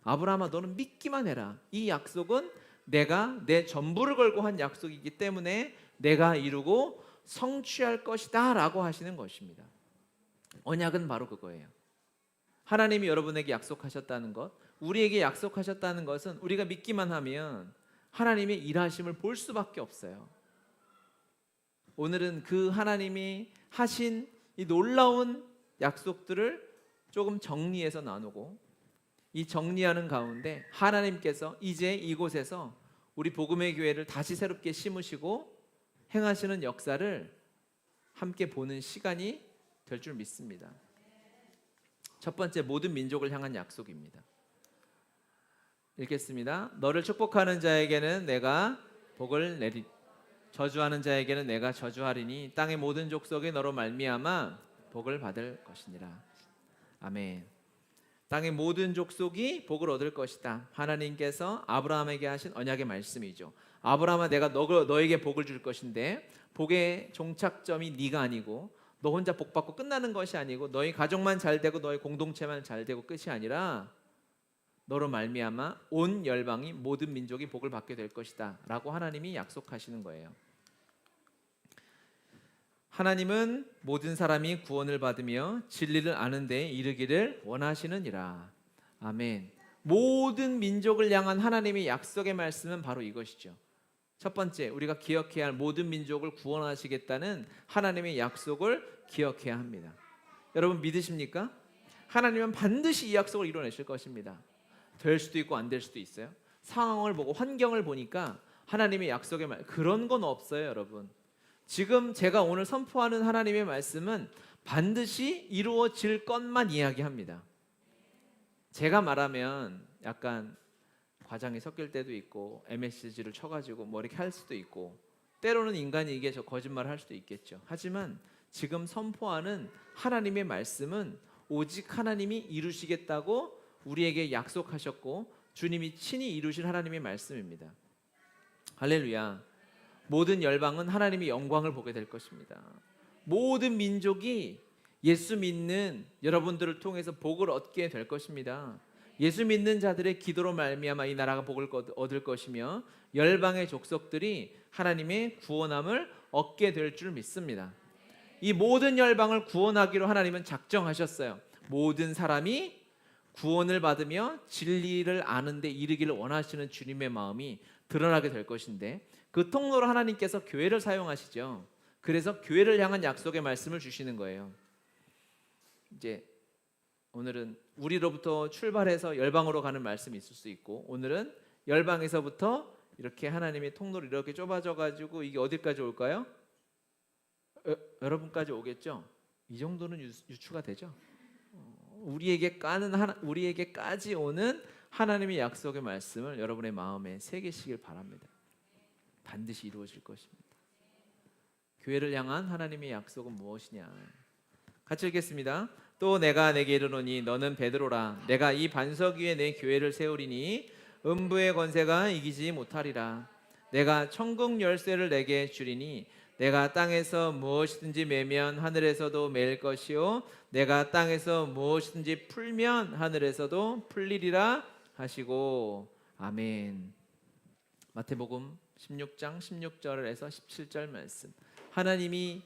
아브라함아 너는 믿기만 해라. 이 약속은 내가 내 전부를 걸고 한 약속이기 때문에 내가 이루고 성취할 것이다 라고 하시는 것입니다. 언약은 바로 그거예요. 하나님이 여러분에게 약속하셨다는 것, 우리에게 약속하셨다는 것은 우리가 믿기만 하면 하나님의 일하심을 볼 수밖에 없어요. 오늘은 그 하나님이 하신 이 놀라운 약속들을 조금 정리해서 나누고 이 정리하는 가운데 하나님께서 이제 이곳에서 우리 복음의 교회를 다시 새롭게 심으시고 행하시는 역사를 함께 보는 시간이 될 줄 믿습니다. 첫 번째, 모든 민족을 향한 약속입니다. 읽겠습니다. 너를 축복하는 자에게는 내가 복을 내리 저주하는 자에게는 내가 저주하리니 땅의 모든 족속이 너로 말미암아 복을 받을 것이니라. 아멘. 땅의 모든 족속이 복을 얻을 것이다. 하나님께서 아브라함에게 하신 언약의 말씀이죠. 아브라함아 내가 너에게 복을 줄 것인데 복의 종착점이 네가 아니고 너 혼자 복 받고 끝나는 것이 아니고 너희 가족만 잘 되고 너희 공동체만 잘 되고 끝이 아니라 너로 말미암아 온 열방이 모든 민족이 복을 받게 될 것이다 라고 하나님이 약속하시는 거예요. 하나님은 모든 사람이 구원을 받으며 진리를 아는 데에 이르기를 원하시느니라. 아멘. 모든 민족을 향한 하나님의 약속의 말씀은 바로 이것이죠. 첫 번째, 우리가 기억해야 할 모든 민족을 구원하시겠다는 하나님의 약속을 기억해야 합니다. 여러분 믿으십니까? 하나님은 반드시 이 약속을 이뤄내실 것입니다. 될 수도 있고 안 될 수도 있어요. 상황을 보고 환경을 보니까 하나님의 약속의 말 그런 건 없어요, 여러분. 지금 제가 오늘 선포하는 하나님의 말씀은 반드시 이루어질 것만 이야기합니다. 제가 말하면 약간 과장이 섞일 때도 있고 MSG를 쳐가지고 뭐 이렇게 할 수도 있고 때로는 인간이 이게 저 거짓말을 할 수도 있겠죠. 하지만 지금 선포하는 하나님의 말씀은 오직 하나님이 이루시겠다고 우리에게 약속하셨고 주님이 친히 이루실 하나님의 말씀입니다. 할렐루야. 모든 열방은 하나님의 영광을 보게 될 것입니다. 모든 민족이 예수 믿는 여러분들을 통해서 복을 얻게 될 것입니다. 예수 믿는 자들의 기도로 말미암아 이 나라가 복을 얻을 것이며 열방의 족속들이 하나님의 구원함을 얻게 될 줄 믿습니다. 이 모든 열방을 구원하기로 하나님은 작정하셨어요. 모든 사람이 구원을 받으며 진리를 아는 데 이르기를 원하시는 주님의 마음이 드러나게 될 것인데 그 통로로 하나님께서 교회를 사용하시죠. 그래서 교회를 향한 약속의 말씀을 주시는 거예요. 이제 오늘은 우리로부터 출발해서 열방으로 가는 말씀이 있을 수 있고 오늘은 열방에서부터 이렇게 하나님의 통로를 이렇게 좁아져 가지고 이게 어디까지 올까요? 여러분까지 오겠죠? 이 정도는 유추가 되죠. 우리에게까지 오는 하나님의 약속의 말씀을 여러분의 마음에 새기시길 바랍니다. 반드시 이루어질 것입니다. 교회를 향한 하나님의 약속은 무엇이냐? 같이 읽겠습니다. 또 내가 내게 이르노니 너는 베드로라. 내가 이 반석 위에 내 교회를 세우리니 음부의 권세가 이기지 못하리라. 내가 천국 열쇠를 내게 주리니 내가 땅에서 무엇이든지 매면 하늘에서도 매일 것이요 내가 땅에서 무엇이든지 풀면 하늘에서도 풀리리라 하시고. 아멘. 마태복음 16장 16절에서 17절 말씀. 하나님이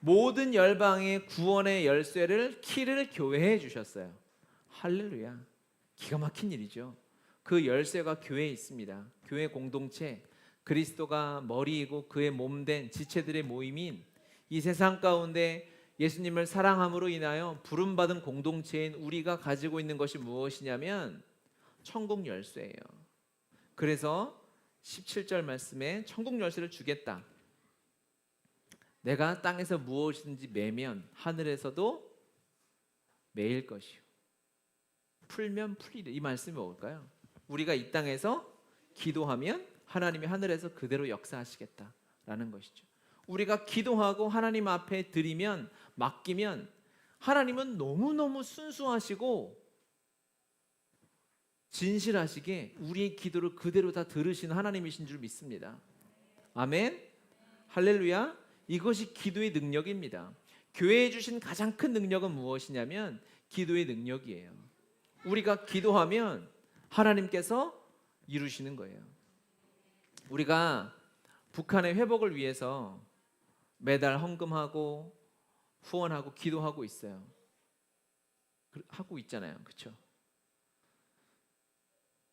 모든 열방의 구원의 열쇠를 키를 교회에 주셨어요. 할렐루야. 기가 막힌 일이죠. 그 열쇠가 교회에 있습니다. 교회 공동체, 그리스도가 머리이고 그의 몸된 지체들의 모임인 이 세상 가운데 예수님을 사랑함으로 인하여 부름받은 공동체인 우리가 가지고 있는 것이 무엇이냐면 천국 열쇠예요. 그래서 17절 말씀에 천국 열쇠를 주겠다. 내가 땅에서 무엇이든지 매면 하늘에서도 매일 것이요 풀면 풀리리. 이 말씀이 뭘까요? 우리가 이 땅에서 기도하면 하나님이 하늘에서 그대로 역사하시겠다라는 것이죠. 우리가 기도하고 하나님 앞에 드리면, 맡기면 하나님은 너무너무 순수하시고 진실하시게 우리의 기도를 그대로 다 들으시는 하나님이신 줄 믿습니다. 아멘. 할렐루야. 이것이 기도의 능력입니다. 교회에 주신 가장 큰 능력은 무엇이냐면 기도의 능력이에요. 우리가 기도하면 하나님께서 이루시는 거예요. 우리가 북한의 회복을 위해서 매달 헌금하고 후원하고 기도하고 있어요. 하고 있잖아요. 그렇죠?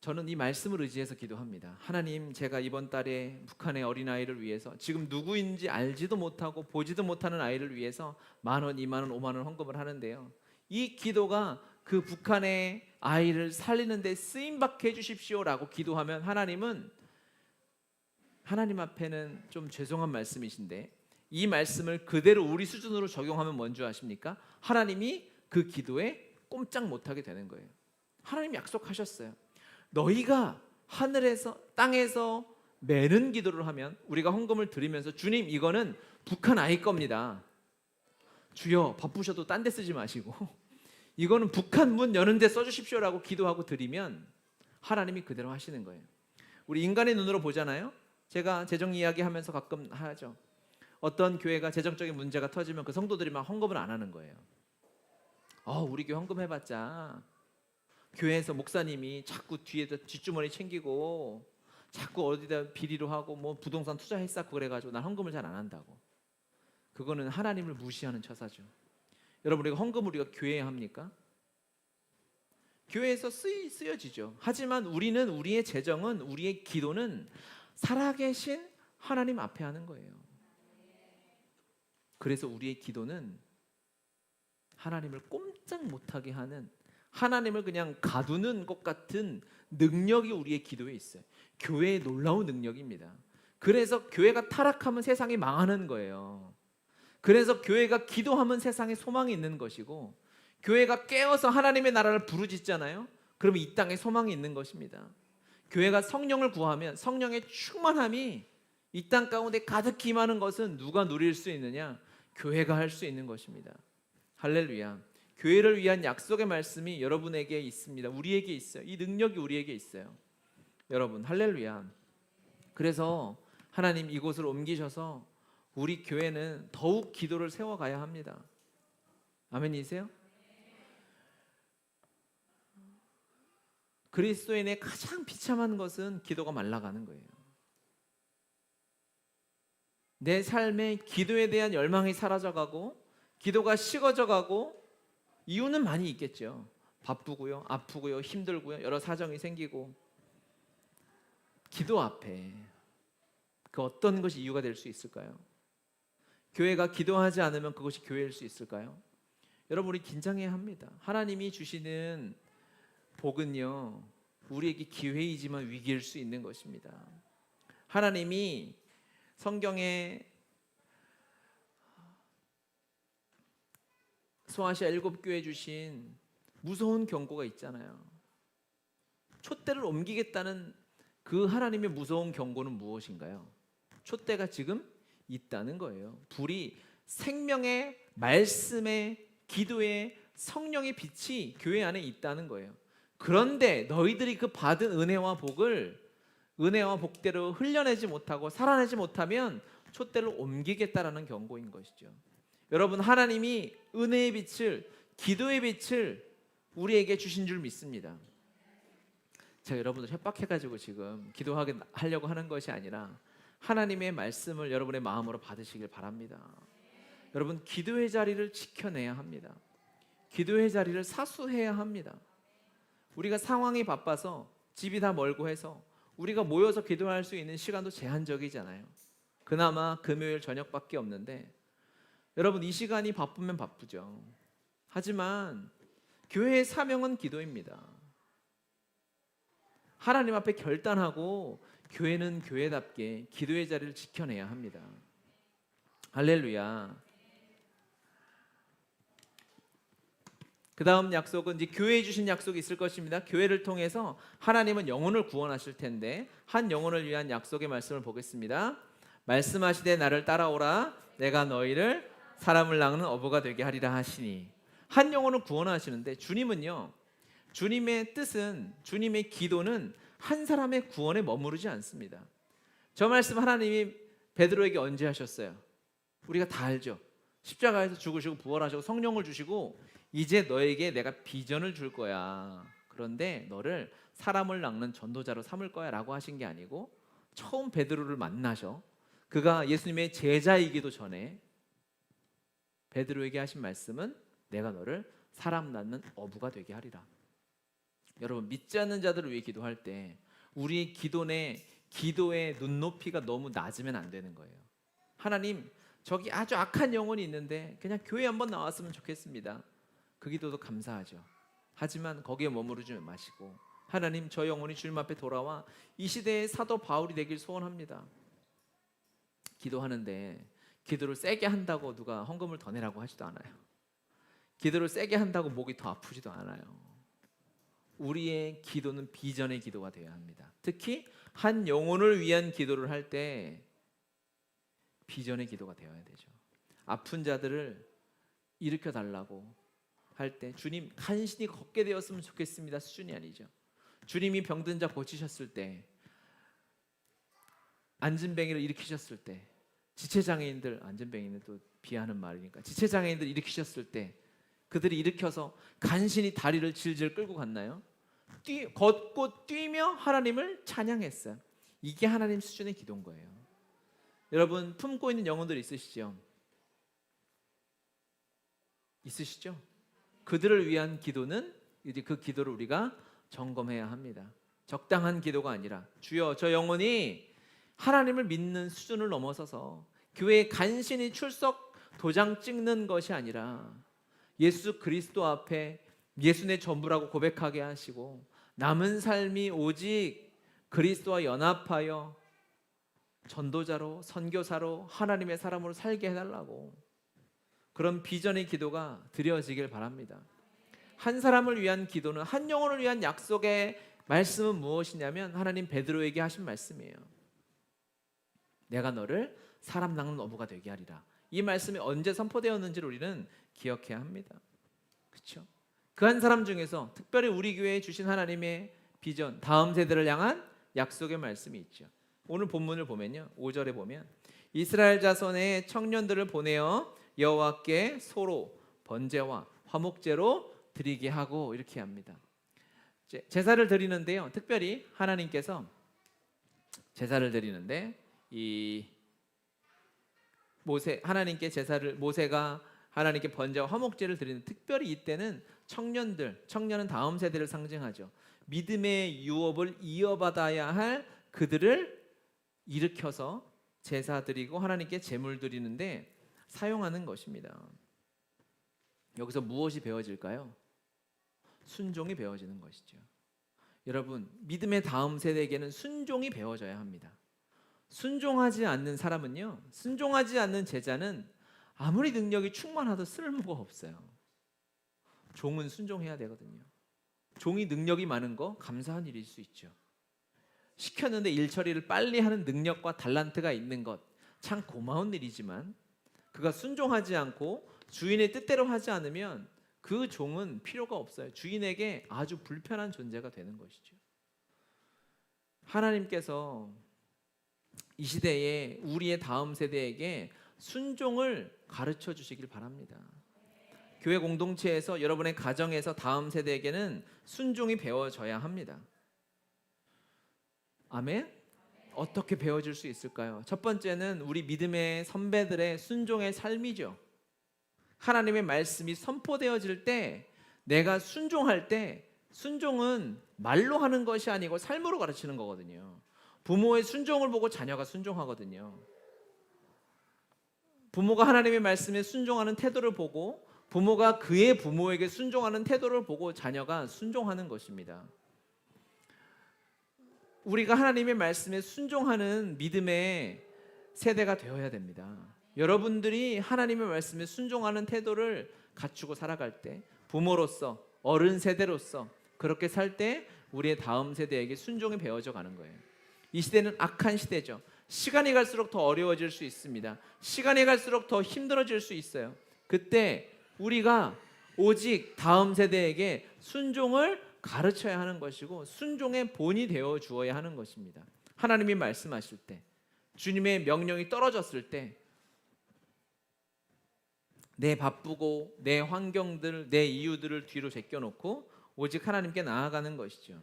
저는 이 말씀을 의지해서 기도합니다. 하나님, 제가 이번 달에 북한의 어린아이를 위해서 지금 누구인지 알지도 못하고 보지도 못하는 아이를 위해서 10,000원, 20,000원, 50,000원 헌금을 하는데요. 이 기도가 그 북한의 아이를 살리는 데 쓰임받게 해주십시오라고 기도하면 하나님은, 하나님 앞에는 좀 죄송한 말씀이신데 이 말씀을 그대로 우리 수준으로 적용하면 뭔지 아십니까? 하나님이 그 기도에 꼼짝 못하게 되는 거예요. 하나님 약속하셨어요. 너희가 하늘에서 땅에서 매는 기도를 하면, 우리가 헌금을 드리면서 주님 이거는 북한 아이 겁니다. 주여 바쁘셔도 딴 데 쓰지 마시고 이거는 북한 문 여는 데 써주십시오라고 기도하고 드리면 하나님이 그대로 하시는 거예요. 우리 인간의 눈으로 보잖아요. 제가 재정 이야기 하면서 가끔 하죠. 어떤 교회가 재정적인 문제가 터지면 그 성도들이 막 헌금을 안 하는 거예요. 우리 교회 헌금해봤자 교회에서 목사님이 자꾸 뒤에다 뒷주머니 챙기고 자꾸 어디다 비리로 하고 뭐 부동산 투자했었고 그래가지고 난 헌금을 잘 안 한다고. 그거는 하나님을 무시하는 처사죠. 여러분, 우리가 헌금을 우리가 교회에 합니까? 교회에서 쓰여지죠. 하지만 우리는, 우리의 재정은, 우리의 기도는 살아계신 하나님 앞에 하는 거예요. 그래서 우리의 기도는 하나님을 꼼짝 못하게 하는, 하나님을 그냥 가두는 것 같은 능력이 우리의 기도에 있어요. 교회의 놀라운 능력입니다. 그래서 교회가 타락하면 세상이 망하는 거예요. 그래서 교회가 기도하면 세상에 소망이 있는 것이고, 교회가 깨어서 하나님의 나라를 부르짖잖아요. 그러면 이 땅에 소망이 있는 것입니다. 교회가 성령을 구하면 성령의 충만함이 이 땅 가운데 가득히 임하는 것은 누가 누릴 수 있느냐? 교회가 할 수 있는 것입니다. 할렐루야. 교회를 위한 약속의 말씀이 여러분에게 있습니다. 우리에게 있어요. 이 능력이 우리에게 있어요. 여러분, 할렐루야. 그래서 하나님 이곳을 옮기셔서 우리 교회는 더욱 기도를 세워가야 합니다. 아멘이세요? 그리스도인의 가장 비참한 것은 기도가 말라가는 거예요. 내 삶에 기도에 대한 열망이 사라져가고 기도가 식어져가고, 이유는 많이 있겠죠. 바쁘고요, 아프고요, 힘들고요, 여러 사정이 생기고. 기도 앞에 그 어떤 것이 이유가 될 수 있을까요? 교회가 기도하지 않으면 그것이 교회일 수 있을까요? 여러분, 우리 긴장해야 합니다. 하나님이 주시는 복은요, 우리에게 기회이지만 위기일 수 있는 것입니다. 하나님이 성경에 소아시아 7교회 주신 무서운 경고가 있잖아요. 촛대를 옮기겠다는 그 하나님의 무서운 경고는 무엇인가요? 촛대가 지금 있다는 거예요. 불이 생명의 말씀의 기도의 성령의 빛이 교회 안에 있다는 거예요. 그런데 너희들이 그 받은 은혜와 복대로 흘려내지 못하고 살아내지 못하면 촛대를 옮기겠다라는 경고인 것이죠. 여러분, 하나님이 은혜의 빛을, 기도의 빛을 우리에게 주신 줄 믿습니다. 제가 여러분들 협박해가지고 지금 기도하려고 하는 것이 아니라 하나님의 말씀을 여러분의 마음으로 받으시길 바랍니다. 여러분, 기도의 자리를 지켜내야 합니다. 기도의 자리를 사수해야 합니다. 우리가 상황이 바빠서 집이 다 멀고 해서 우리가 모여서 기도할 수 있는 시간도 제한적이잖아요. 그나마 금요일 저녁밖에 없는데 여러분, 이 시간이 바쁘면 바쁘죠. 하지만 교회의 사명은 기도입니다. 하나님 앞에 결단하고 교회는 교회답게 기도의 자리를 지켜내야 합니다. 할렐루야. 그 다음 약속은 이제 교회에 주신 약속이 있을 것입니다. 교회를 통해서 하나님은 영혼을 구원하실 텐데 한 영혼을 위한 약속의 말씀을 보겠습니다. 말씀하시되 나를 따라오라 내가 너희를 사람을 낚는 어부가 되게 하리라 하시니, 한 영혼을 구원하시는데 주님은요, 주님의 뜻은, 주님의 기도는 한 사람의 구원에 머무르지 않습니다. 저 말씀 하나님이 베드로에게 언제 하셨어요? 우리가 다 알죠. 십자가에서 죽으시고 부활하시고 성령을 주시고 이제 너에게 내가 비전을 줄 거야. 그런데 너를 사람을 낚는 전도자로 삼을 거야 라고 하신 게 아니고, 처음 베드로를 만나셔 그가 예수님의 제자이기도 전에 베드로에게 하신 말씀은 내가 너를 사람 낳는 어부가 되게 하리라. 여러분, 믿지 않는 자들을 위해 기도할 때 우리의 기도의 눈높이가 너무 낮으면 안 되는 거예요. 하나님, 저기 아주 악한 영혼이 있는데 그냥 교회 한번 나왔으면 좋겠습니다. 그 기도도 감사하죠. 하지만 거기에 머무르지 마시고 하나님, 저 영혼이 주님 앞에 돌아와 이 시대의 사도 바울이 되길 소원합니다. 기도하는데 기도를 세게 한다고 누가 헌금을 더 내라고 하지도 않아요. 기도를 세게 한다고 목이 더 아프지도 않아요. 우리의 기도는 비전의 기도가 되어야 합니다. 특히 한 영혼을 위한 기도를 할 때 비전의 기도가 되어야 되죠. 아픈 자들을 일으켜 달라고 할 때 주님 간신히 걷게 되었으면 좋겠습니다 수준이 아니죠. 주님이 병든 자 고치셨을 때, 안진뱅이를 일으키셨을 때, 지체장애인들, 안진뱅이는 또 비하하는 말이니까 지체장애인들 일으키셨을 때 그들이 일으켜서 간신히 다리를 질질 끌고 갔나요? 걷고 뛰며 하나님을 찬양했어요. 이게 하나님 수준의 기도인 거예요. 여러분, 품고 있는 영혼들 있으시죠? 있으시죠? 그들을 위한 기도는 이제 그 기도를 우리가 점검해야 합니다. 적당한 기도가 아니라 주여, 저 영혼이 하나님을 믿는 수준을 넘어서서 교회에 간신히 출석 도장 찍는 것이 아니라 예수 그리스도 앞에 예수 내 전부라고 고백하게 하시고 남은 삶이 오직 그리스도와 연합하여 전도자로, 선교사로, 하나님의 사람으로 살게 해달라고, 그런 비전의 기도가 드려지길 바랍니다. 한 사람을 위한 기도는, 한 영혼을 위한 약속의 말씀은 무엇이냐면 하나님 베드로에게 하신 말씀이에요. 내가 너를 사람 낚는 어부가 되게 하리라. 이 말씀이 언제 선포되었는지를 우리는 기억해야 합니다. 그렇죠? 그 한 사람 중에서 특별히 우리 교회에 주신 하나님의 비전, 다음 세대를 향한 약속의 말씀이 있죠. 오늘 본문을 보면요, 5절에 보면 이스라엘 자손의 청년들을 보내어 여호와께 소로, 번제와 화목제로 드리게 하고, 이렇게 합니다. 제사를 드리는데요, 특별히 하나님께서 제사를 드리는데 이 모세가 하나님께 번제와 화목제를 드리는, 특별히 이때는 청년은 다음 세대를 상징하죠. 믿음의 유업을 이어받아야 할 그들을 일으켜서 제사 드리고 하나님께 제물 드리는데 사용하는 것입니다. 여기서 무엇이 배워질까요? 순종이 배워지는 것이죠. 여러분, 믿음의 다음 세대에게는 순종이 배워져야 합니다. 순종하지 않는 사람은요, 순종하지 않는 제자는 아무리 능력이 충만하도 쓸모가 없어요. 종은 순종해야 되거든요. 종이 능력이 많은 거 감사한 일일 수 있죠. 시켰는데 일 처리를 빨리 하는 능력과 달란트가 있는 것 참 고마운 일이지만 그가 순종하지 않고 주인의 뜻대로 하지 않으면 그 종은 필요가 없어요. 주인에게 아주 불편한 존재가 되는 것이죠. 하나님께서 이 시대에 우리의 다음 세대에게 순종을 가르쳐 주시길 바랍니다. 교회 공동체에서 여러분의 가정에서 다음 세대에게는 순종이 배워져야 합니다. 아멘? 어떻게 배워질 수 있을까요? 첫 번째는 우리 믿음의 선배들의 순종의 삶이죠. 하나님의 말씀이 선포되어질 때, 내가 순종할 때, 순종은 말로 하는 것이 아니고 삶으로 가르치는 거거든요. 부모의 순종을 보고 자녀가 순종하거든요. 부모가 하나님의 말씀에 순종하는 태도를 보고, 부모가 그의 부모에게 순종하는 태도를 보고 자녀가 순종하는 것입니다. 우리가 하나님의 말씀에 순종하는 믿음의 세대가 되어야 됩니다. 여러분들이 하나님의 말씀에 순종하는 태도를 갖추고 살아갈 때, 부모로서, 어른 세대로서 그렇게 살 때 우리의 다음 세대에게 순종이 배워져 가는 거예요. 이 시대는 악한 시대죠. 시간이 갈수록 더 어려워질 수 있습니다. 시간이 갈수록 더 힘들어질 수 있어요. 그때 우리가 오직 다음 세대에게 순종을 가르쳐야 하는 것이고, 순종의 본이 되어 주어야 하는 것입니다. 하나님이 말씀하실 때, 주님의 명령이 떨어졌을 때, 내 바쁘고 내 환경들, 내 이유들을 뒤로 제껴놓고 오직 하나님께 나아가는 것이죠.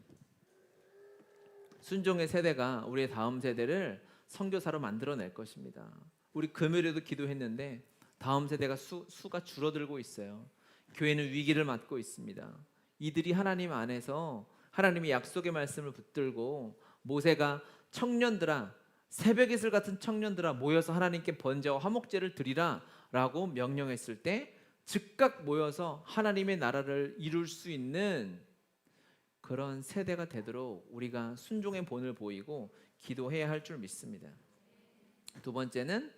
순종의 세대가 우리의 다음 세대를 선교사로 만들어낼 것입니다. 우리 금요일에도 기도했는데 다음 세대가 수가 줄어들고 있어요. 교회는 위기를 맞고 있습니다. 이들이 하나님 안에서 하나님의 약속의 말씀을 붙들고, 모세가 청년들아, 새벽 이슬 같은 청년들아 모여서 하나님께 번제와 화목제를 드리라 라고 명령했을 때 즉각 모여서 하나님의 나라를 이룰 수 있는 그런 세대가 되도록 우리가 순종의 본을 보이고 기도해야 할 줄 믿습니다. 두 번째는,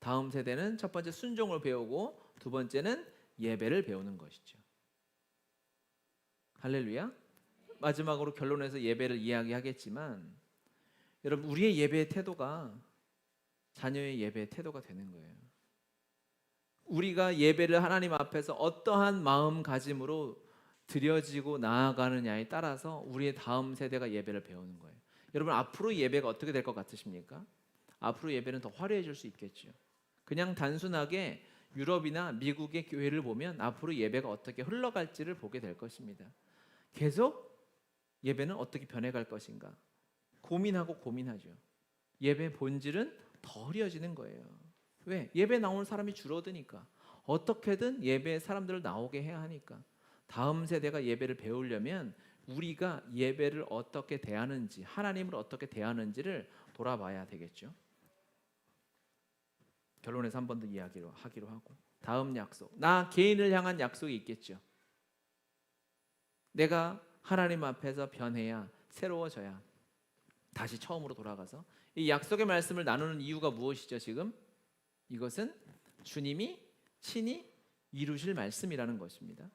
다음 세대는 첫 번째 순종을 배우고 두 번째는 예배를 배우는 것이죠. 할렐루야. 마지막으로 결론에서 예배를 이야기하겠지만, 여러분, 우리의 예배의 태도가 자녀의 예배의 태도가 되는 거예요. 우리가 예배를 하나님 앞에서 어떠한 마음가짐으로 드려지고 나아가느냐에 따라서 우리의 다음 세대가 예배를 배우는 거예요. 여러분, 앞으로 예배가 어떻게 될 것 같으십니까? 앞으로 예배는 더 화려해질 수 있겠죠. 그냥 단순하게 유럽이나 미국의 교회를 보면 앞으로 예배가 어떻게 흘러갈지를 보게 될 것입니다. 계속 예배는 어떻게 변해갈 것인가 고민하고 고민하죠. 예배 본질은 더 흐려지는 거예요. 왜? 예배 나오는 사람이 줄어드니까. 어떻게든 예배에 사람들을 나오게 해야 하니까. 다음 세대가 예배를 배우려면 우리가 예배를 어떻게 대하는지, 하나님을 어떻게 대하는지를 돌아봐야 되겠죠. 결론에서 한 번 더 이야기로 하기로 하고, 다음 약속, 나 개인을 향한 약속이 있겠죠. 내가 하나님 앞에서 변해야, 새로워져야 다시 처음으로 돌아가서 이 약속의 말씀을 나누는 이유가 무엇이죠? 지금 이것은 주님이 친히 이루실 말씀이라는 것입니다.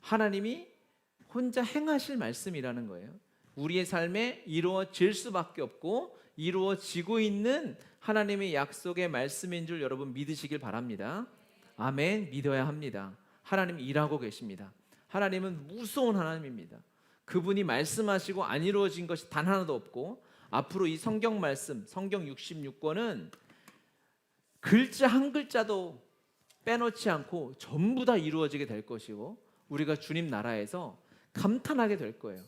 하나님이 혼자 행하실 말씀이라는 거예요. 우리의 삶에 이루어질 수밖에 없고 이루어지고 있는 하나님의 약속의 말씀인 줄 여러분 믿으시길 바랍니다. 아멘. 믿어야 합니다. 하나님이 일하고 계십니다. 하나님은 무서운 하나님입니다. 그분이 말씀하시고 안 이루어진 것이 단 하나도 없고, 앞으로 이 성경 말씀, 성경 66권은 글자 한 글자도 빼놓지 않고 전부 다 이루어지게 될 것이고, 우리가 주님 나라에서 감탄하게 될 거예요.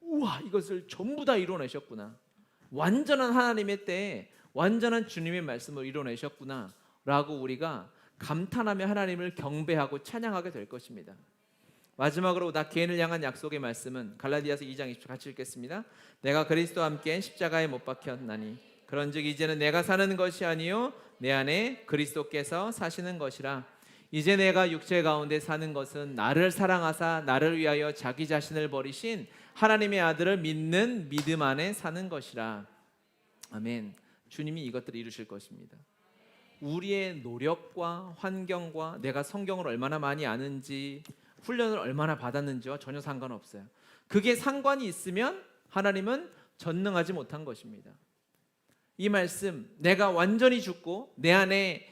우와, 이것을 전부 다 이루어내셨구나. 완전한 하나님의 때에 완전한 주님의 말씀을 이루어내셨구나 라고 우리가 감탄하며 하나님을 경배하고 찬양하게 될 것입니다. 마지막으로 나 개인을 향한 약속의 말씀은 갈라디아서 2장 20절 같이 읽겠습니다. 내가 그리스도와 함께 십자가에 못 박혔나니 그런즉 이제는 내가 사는 것이 아니요 내 안에 그리스도께서 사시는 것이라. 이제 내가 육체 가운데 사는 것은 나를 사랑하사 나를 위하여 자기 자신을 버리신 하나님의 아들을 믿는 믿음 안에 사는 것이라. 아멘. 주님이 이것들을 이루실 것입니다. 우리의 노력과 환경과 내가 성경을 얼마나 많이 아는지, 훈련을 얼마나 받았는지와 전혀 상관없어요. 그게 상관이 있으면 하나님은 전능하지 못한 것입니다. 이 말씀, 내가 완전히 죽고 내 안에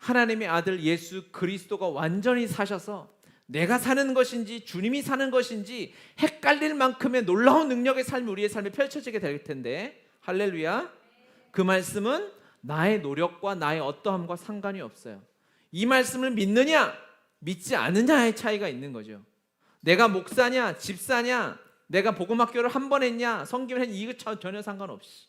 하나님의 아들 예수 그리스도가 완전히 사셔서 내가 사는 것인지 주님이 사는 것인지 헷갈릴 만큼의 놀라운 능력의 삶이 우리의 삶에 펼쳐지게 될 텐데, 할렐루야. 그 말씀은 나의 노력과 나의 어떠함과 상관이 없어요. 이 말씀을 믿느냐 믿지 않느냐의 차이가 있는 거죠. 내가 목사냐 집사냐, 내가 복음학교를 한 번 했냐 성경을 했냐, 이거 전혀 상관없이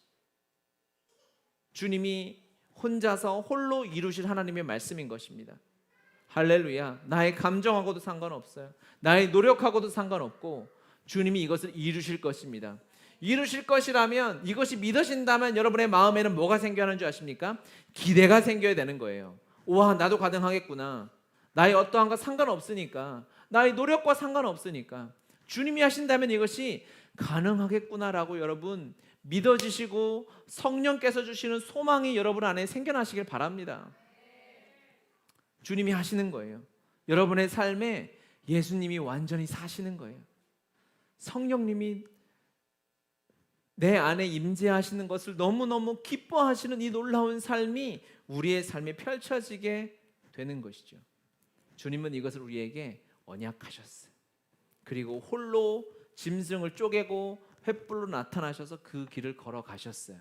주님이 혼자서 홀로 이루실 하나님의 말씀인 것입니다. 할렐루야. 나의 감정하고도 상관없어요. 나의 노력하고도 상관없고 주님이 이것을 이루실 것입니다. 이루실 것이라면, 이것이 믿어진다면 여러분의 마음에는 뭐가 생겨야 하는 줄 아십니까? 기대가 생겨야 되는 거예요. 와, 나도 가능하겠구나. 나의 어떠한과 상관없으니까, 나의 노력과 상관없으니까 주님이 하신다면 이것이 가능하겠구나라고 여러분 믿어지시고 성령께서 주시는 소망이 여러분 안에 생겨나시길 바랍니다. 주님이 하시는 거예요. 여러분의 삶에 예수님이 완전히 사시는 거예요. 성령님이 내 안에 임재하시는 것을 너무너무 기뻐하시는 이 놀라운 삶이 우리의 삶에 펼쳐지게 되는 것이죠. 주님은 이것을 우리에게 언약하셨어요. 그리고 홀로 짐승을 쪼개고 횃불로 나타나셔서 그 길을 걸어가셨어요.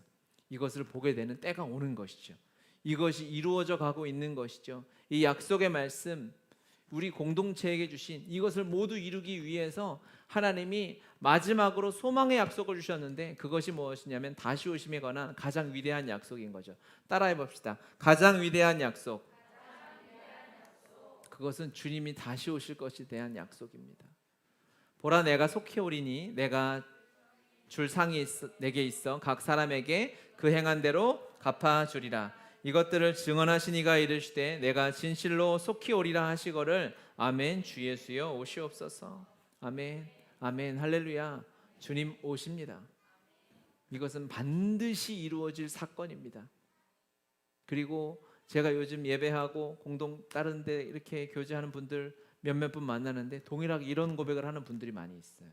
이것을 보게 되는 때가 오는 것이죠. 이것이 이루어져 가고 있는 것이죠. 이 약속의 말씀, 우리 공동체에게 주신 이것을 모두 이루기 위해서 하나님이 마지막으로 소망의 약속을 주셨는데, 그것이 무엇이냐면 다시 오심에 관한 가장 위대한 약속인 거죠. 따라해 봅시다. 가장 위대한 약속. 그것은 주님이 다시 오실 것에 대한 약속입니다. 보라, 내가 속히 오리니 내가 줄 상이 내게 있어 각 사람에게 그 행한 대로 갚아주리라. 이것들을 증언하시니가 이르시되 내가 진실로 속히 오리라 하시거를. 아멘. 주 예수여 오시옵소서. 아멘. 아멘. 할렐루야. 주님 오십니다. 이것은 반드시 이루어질 사건입니다. 그리고 제가 요즘 예배하고 공동 다른 데 이렇게 교제하는 분들 몇몇 분 만나는데 동일하게 이런 고백을 하는 분들이 많이 있어요.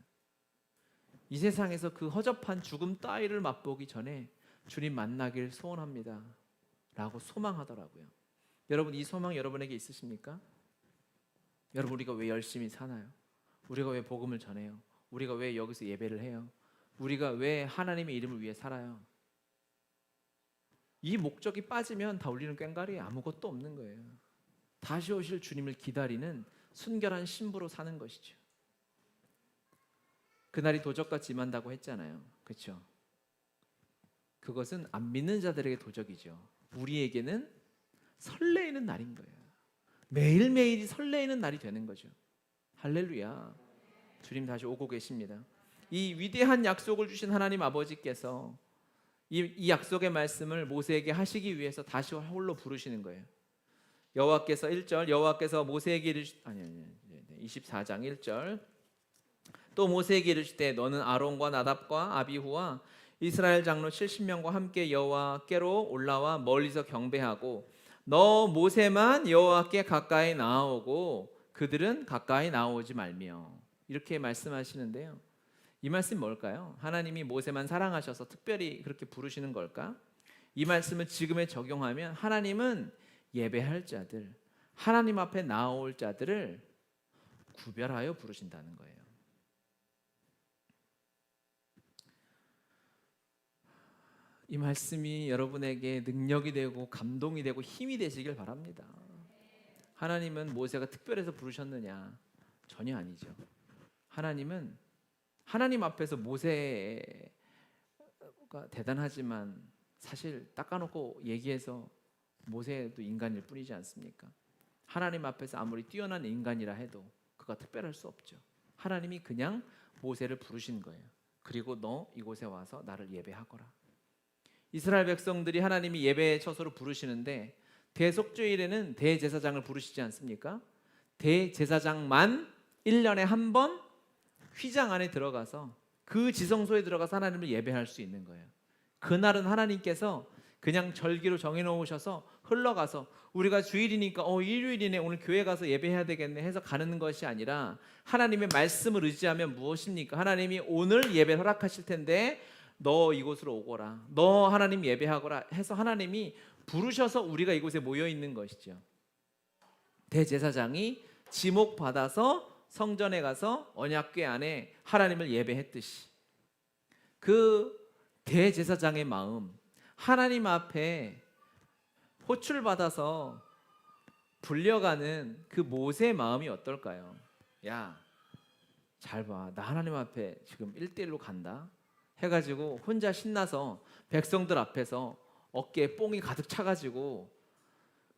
이 세상에서 그 허접한 죽음 따위를 맛보기 전에 주님 만나길 소원합니다 라고 소망하더라고요. 여러분, 이 소망 여러분에게 있으십니까? 여러분, 우리가 왜 열심히 사나요? 우리가 왜 복음을 전해요? 우리가 왜 여기서 예배를 해요? 우리가 왜 하나님의 이름을 위해 살아요? 이 목적이 빠지면 다 울리는 꽹과리에 아무것도 없는 거예요. 다시 오실 주님을 기다리는 순결한 신부로 사는 것이죠. 그날이 도적같이 임한다고 했잖아요. 그렇죠? 그것은 안 믿는 자들에게 도적이죠. 우리에게는 설레이는 날인 거예요. 매일매일이 설레이는 날이 되는 거죠. 할렐루야. 주님 다시 오고 계십니다. 이 위대한 약속을 주신 하나님 아버지께서 이 약속의 말씀을 모세에게 하시기 위해서 다시 홀로 부르시는 거예요. 여호와께서 1절, 여호와께서 모세에게 이르시 24장 1절, 또 모세에게 이르시되 너는 아론과 나답과 아비후와 이스라엘 장로 70명과 함께 여호와께로 올라와 멀리서 경배하고 너 모세만 여호와께 가까이 나아오고 그들은 가까이 나오지 말며, 이렇게 말씀하시는데요. 이 말씀이 뭘까요? 하나님이 모세만 사랑하셔서 특별히 그렇게 부르시는 걸까? 이 말씀을 지금에 적용하면 하나님은 예배할 자들, 하나님 앞에 나아올 자들을 구별하여 부르신다는 거예요. 이 말씀이 여러분에게 능력이 되고 감동이 되고 힘이 되시길 바랍니다. 하나님은 모세가 특별해서 부르셨느냐? 전혀 아니죠. 하나님은 하나님 앞에서 모세가 대단하지만 사실 닦아놓고 얘기해서 모세도 인간일 뿐이지 않습니까? 하나님 앞에서 아무리 뛰어난 인간이라 해도 그가 특별할 수 없죠. 하나님이 그냥 모세를 부르신 거예요. 그리고 너 이곳에 와서 나를 예배하거라. 이스라엘 백성들이 하나님이 예배의 처소로 부르시는데 대속죄일에는 대제사장을 부르시지 않습니까? 대제사장만 1년에 한 번 휘장 안에 들어가서 그 지성소에 들어가서 하나님을 예배할 수 있는 거예요. 그날은 하나님께서 그냥 절기로 정해놓으셔서 흘러가서 우리가 주일이니까 일요일이네 오늘 교회 가서 예배해야 되겠네 해서 가는 것이 아니라 하나님의 말씀을 의지하면 무엇입니까? 하나님이 오늘 예배를 허락하실 텐데 너 이곳으로 오거라, 너 하나님 예배하거라 해서 하나님이 부르셔서 우리가 이곳에 모여 있는 것이죠. 대제사장이 지목받아서 성전에 가서 언약궤 안에 하나님을 예배했듯이 그 대제사장의 마음, 하나님 앞에 호출받아서 불려가는 그 모세의 마음이 어떨까요? 야, 잘 봐. 나 하나님 앞에 지금 1대1로 간다 해가지고 혼자 신나서 백성들 앞에서 어깨에 뽕이 가득 차가지고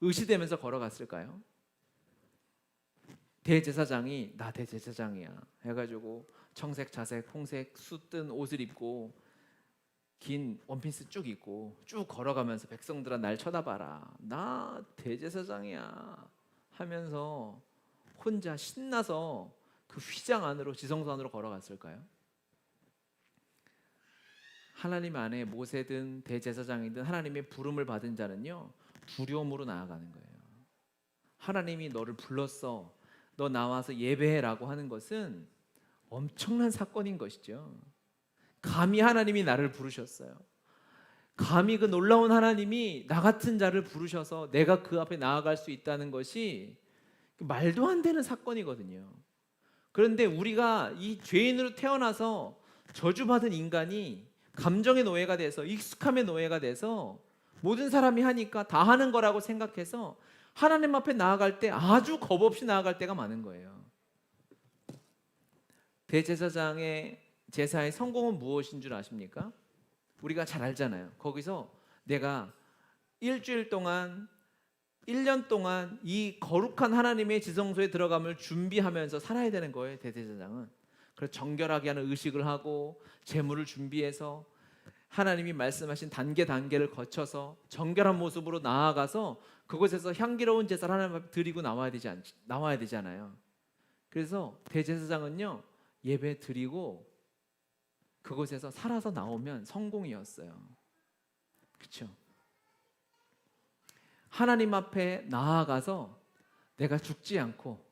의시되면서 걸어갔을까요? 대제사장이 나 대제사장이야 해가지고 청색, 자색, 홍색 수뜬 옷을 입고 긴 원피스 쭉 입고 쭉 걸어가면서 백성들아 날 쳐다봐라 나 대제사장이야 하면서 혼자 신나서 그 휘장 안으로 지성소 안으로 걸어갔을까요? 하나님 안에 모세든 대제사장이든 하나님의 부름을 받은 자는요 두려움으로 나아가는 거예요. 하나님이 너를 불렀어 너 나와서 예배해라고 하는 것은 엄청난 사건인 것이죠. 감히 하나님이 나를 부르셨어요. 감히 그 놀라운 하나님이 나 같은 자를 부르셔서 내가 그 앞에 나아갈 수 있다는 것이 말도 안 되는 사건이거든요. 그런데 우리가 이 죄인으로 태어나서 저주받은 인간이 감정의 노예가 돼서 익숙함의 노예가 돼서 모든 사람이 하니까 다 하는 거라고 생각해서 하나님 앞에 나아갈 때 아주 겁없이 나아갈 때가 많은 거예요. 대제사장의 제사의 성공은 무엇인 줄 아십니까? 우리가 잘 알잖아요. 거기서 내가 일주일 동안 1년 동안 이 거룩한 하나님의 지성소에 들어감을 준비하면서 살아야 되는 거예요. 대제사장은. 그래서 정결하게 하는 의식을 하고 제물을 준비해서 하나님이 말씀하신 단계를 거쳐서 정결한 모습으로 나아가서 그곳에서 향기로운 제사를 하나님 앞에 드리고 나와야 되잖아요. 그래서 대제사장은요 예배 드리고 그곳에서 살아서 나오면 성공이었어요. 그렇죠? 하나님 앞에 나아가서 내가 죽지 않고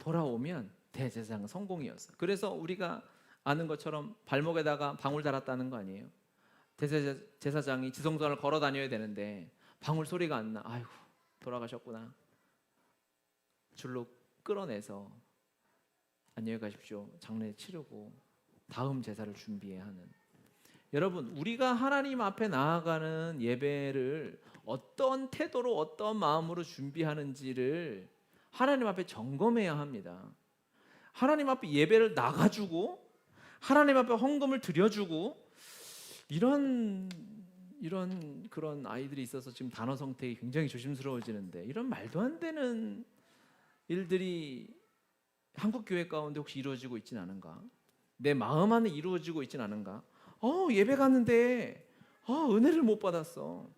돌아오면 대제사장은 성공이었어요. 그래서 우리가 아는 것처럼 발목에다가 방울 달았다는 거 아니에요? 대제사장이 지성소를 걸어 다녀야 되는데 방울 소리가 안 나. 아이고 돌아가셨구나. 줄로 끌어내서 안녕히 가십시오. 장례 치르고 다음 제사를 준비해야 하는. 여러분 우리가 하나님 앞에 나아가는 예배를 어떤 태도로 어떤 마음으로 준비하는지를 하나님 앞에 점검해야 합니다. 하나님 앞에 예배를 나가주고 하나님 앞에 헌금을 드려주고 이런 그런 아이들이 있어서 지금 단어 선택이 굉장히 조심스러워지는데 이런 말도 안 되는 일들이 한국 교회 가운데 혹시 이루어지고 있진 않은가? 내 마음 안에 이루어지고 있진 않은가? 예배 갔는데 은혜를 못 받았어.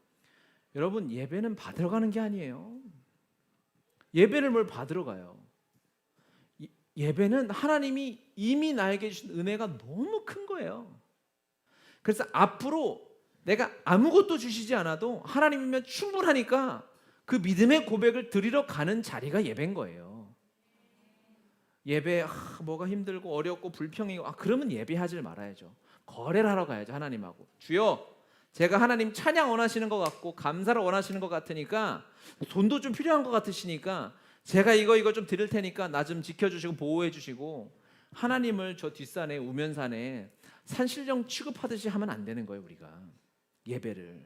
여러분 예배는 받으러 가는 게 아니에요. 예배를 뭘 받으러 가요? 예배는 하나님이 이미 나에게 주신 은혜가 너무 큰 거예요. 그래서 앞으로 내가 아무것도 주시지 않아도 하나님이면 충분하니까 그 믿음의 고백을 드리러 가는 자리가 예배인 거예요. 예배 뭐가 힘들고 어렵고 불평이고 그러면 예배하지 말아야죠. 거래를 하러 가야죠. 하나님하고. 주여 제가 하나님 찬양 원하시는 것 같고 감사를 원하시는 것 같으니까 돈도 좀 필요한 것 같으시니까 제가 이거 좀 드릴 테니까 나 좀 지켜주시고 보호해 주시고 하나님을 저 뒷산에 우면산에 산신령 취급하듯이 하면 안 되는 거예요. 우리가 예배를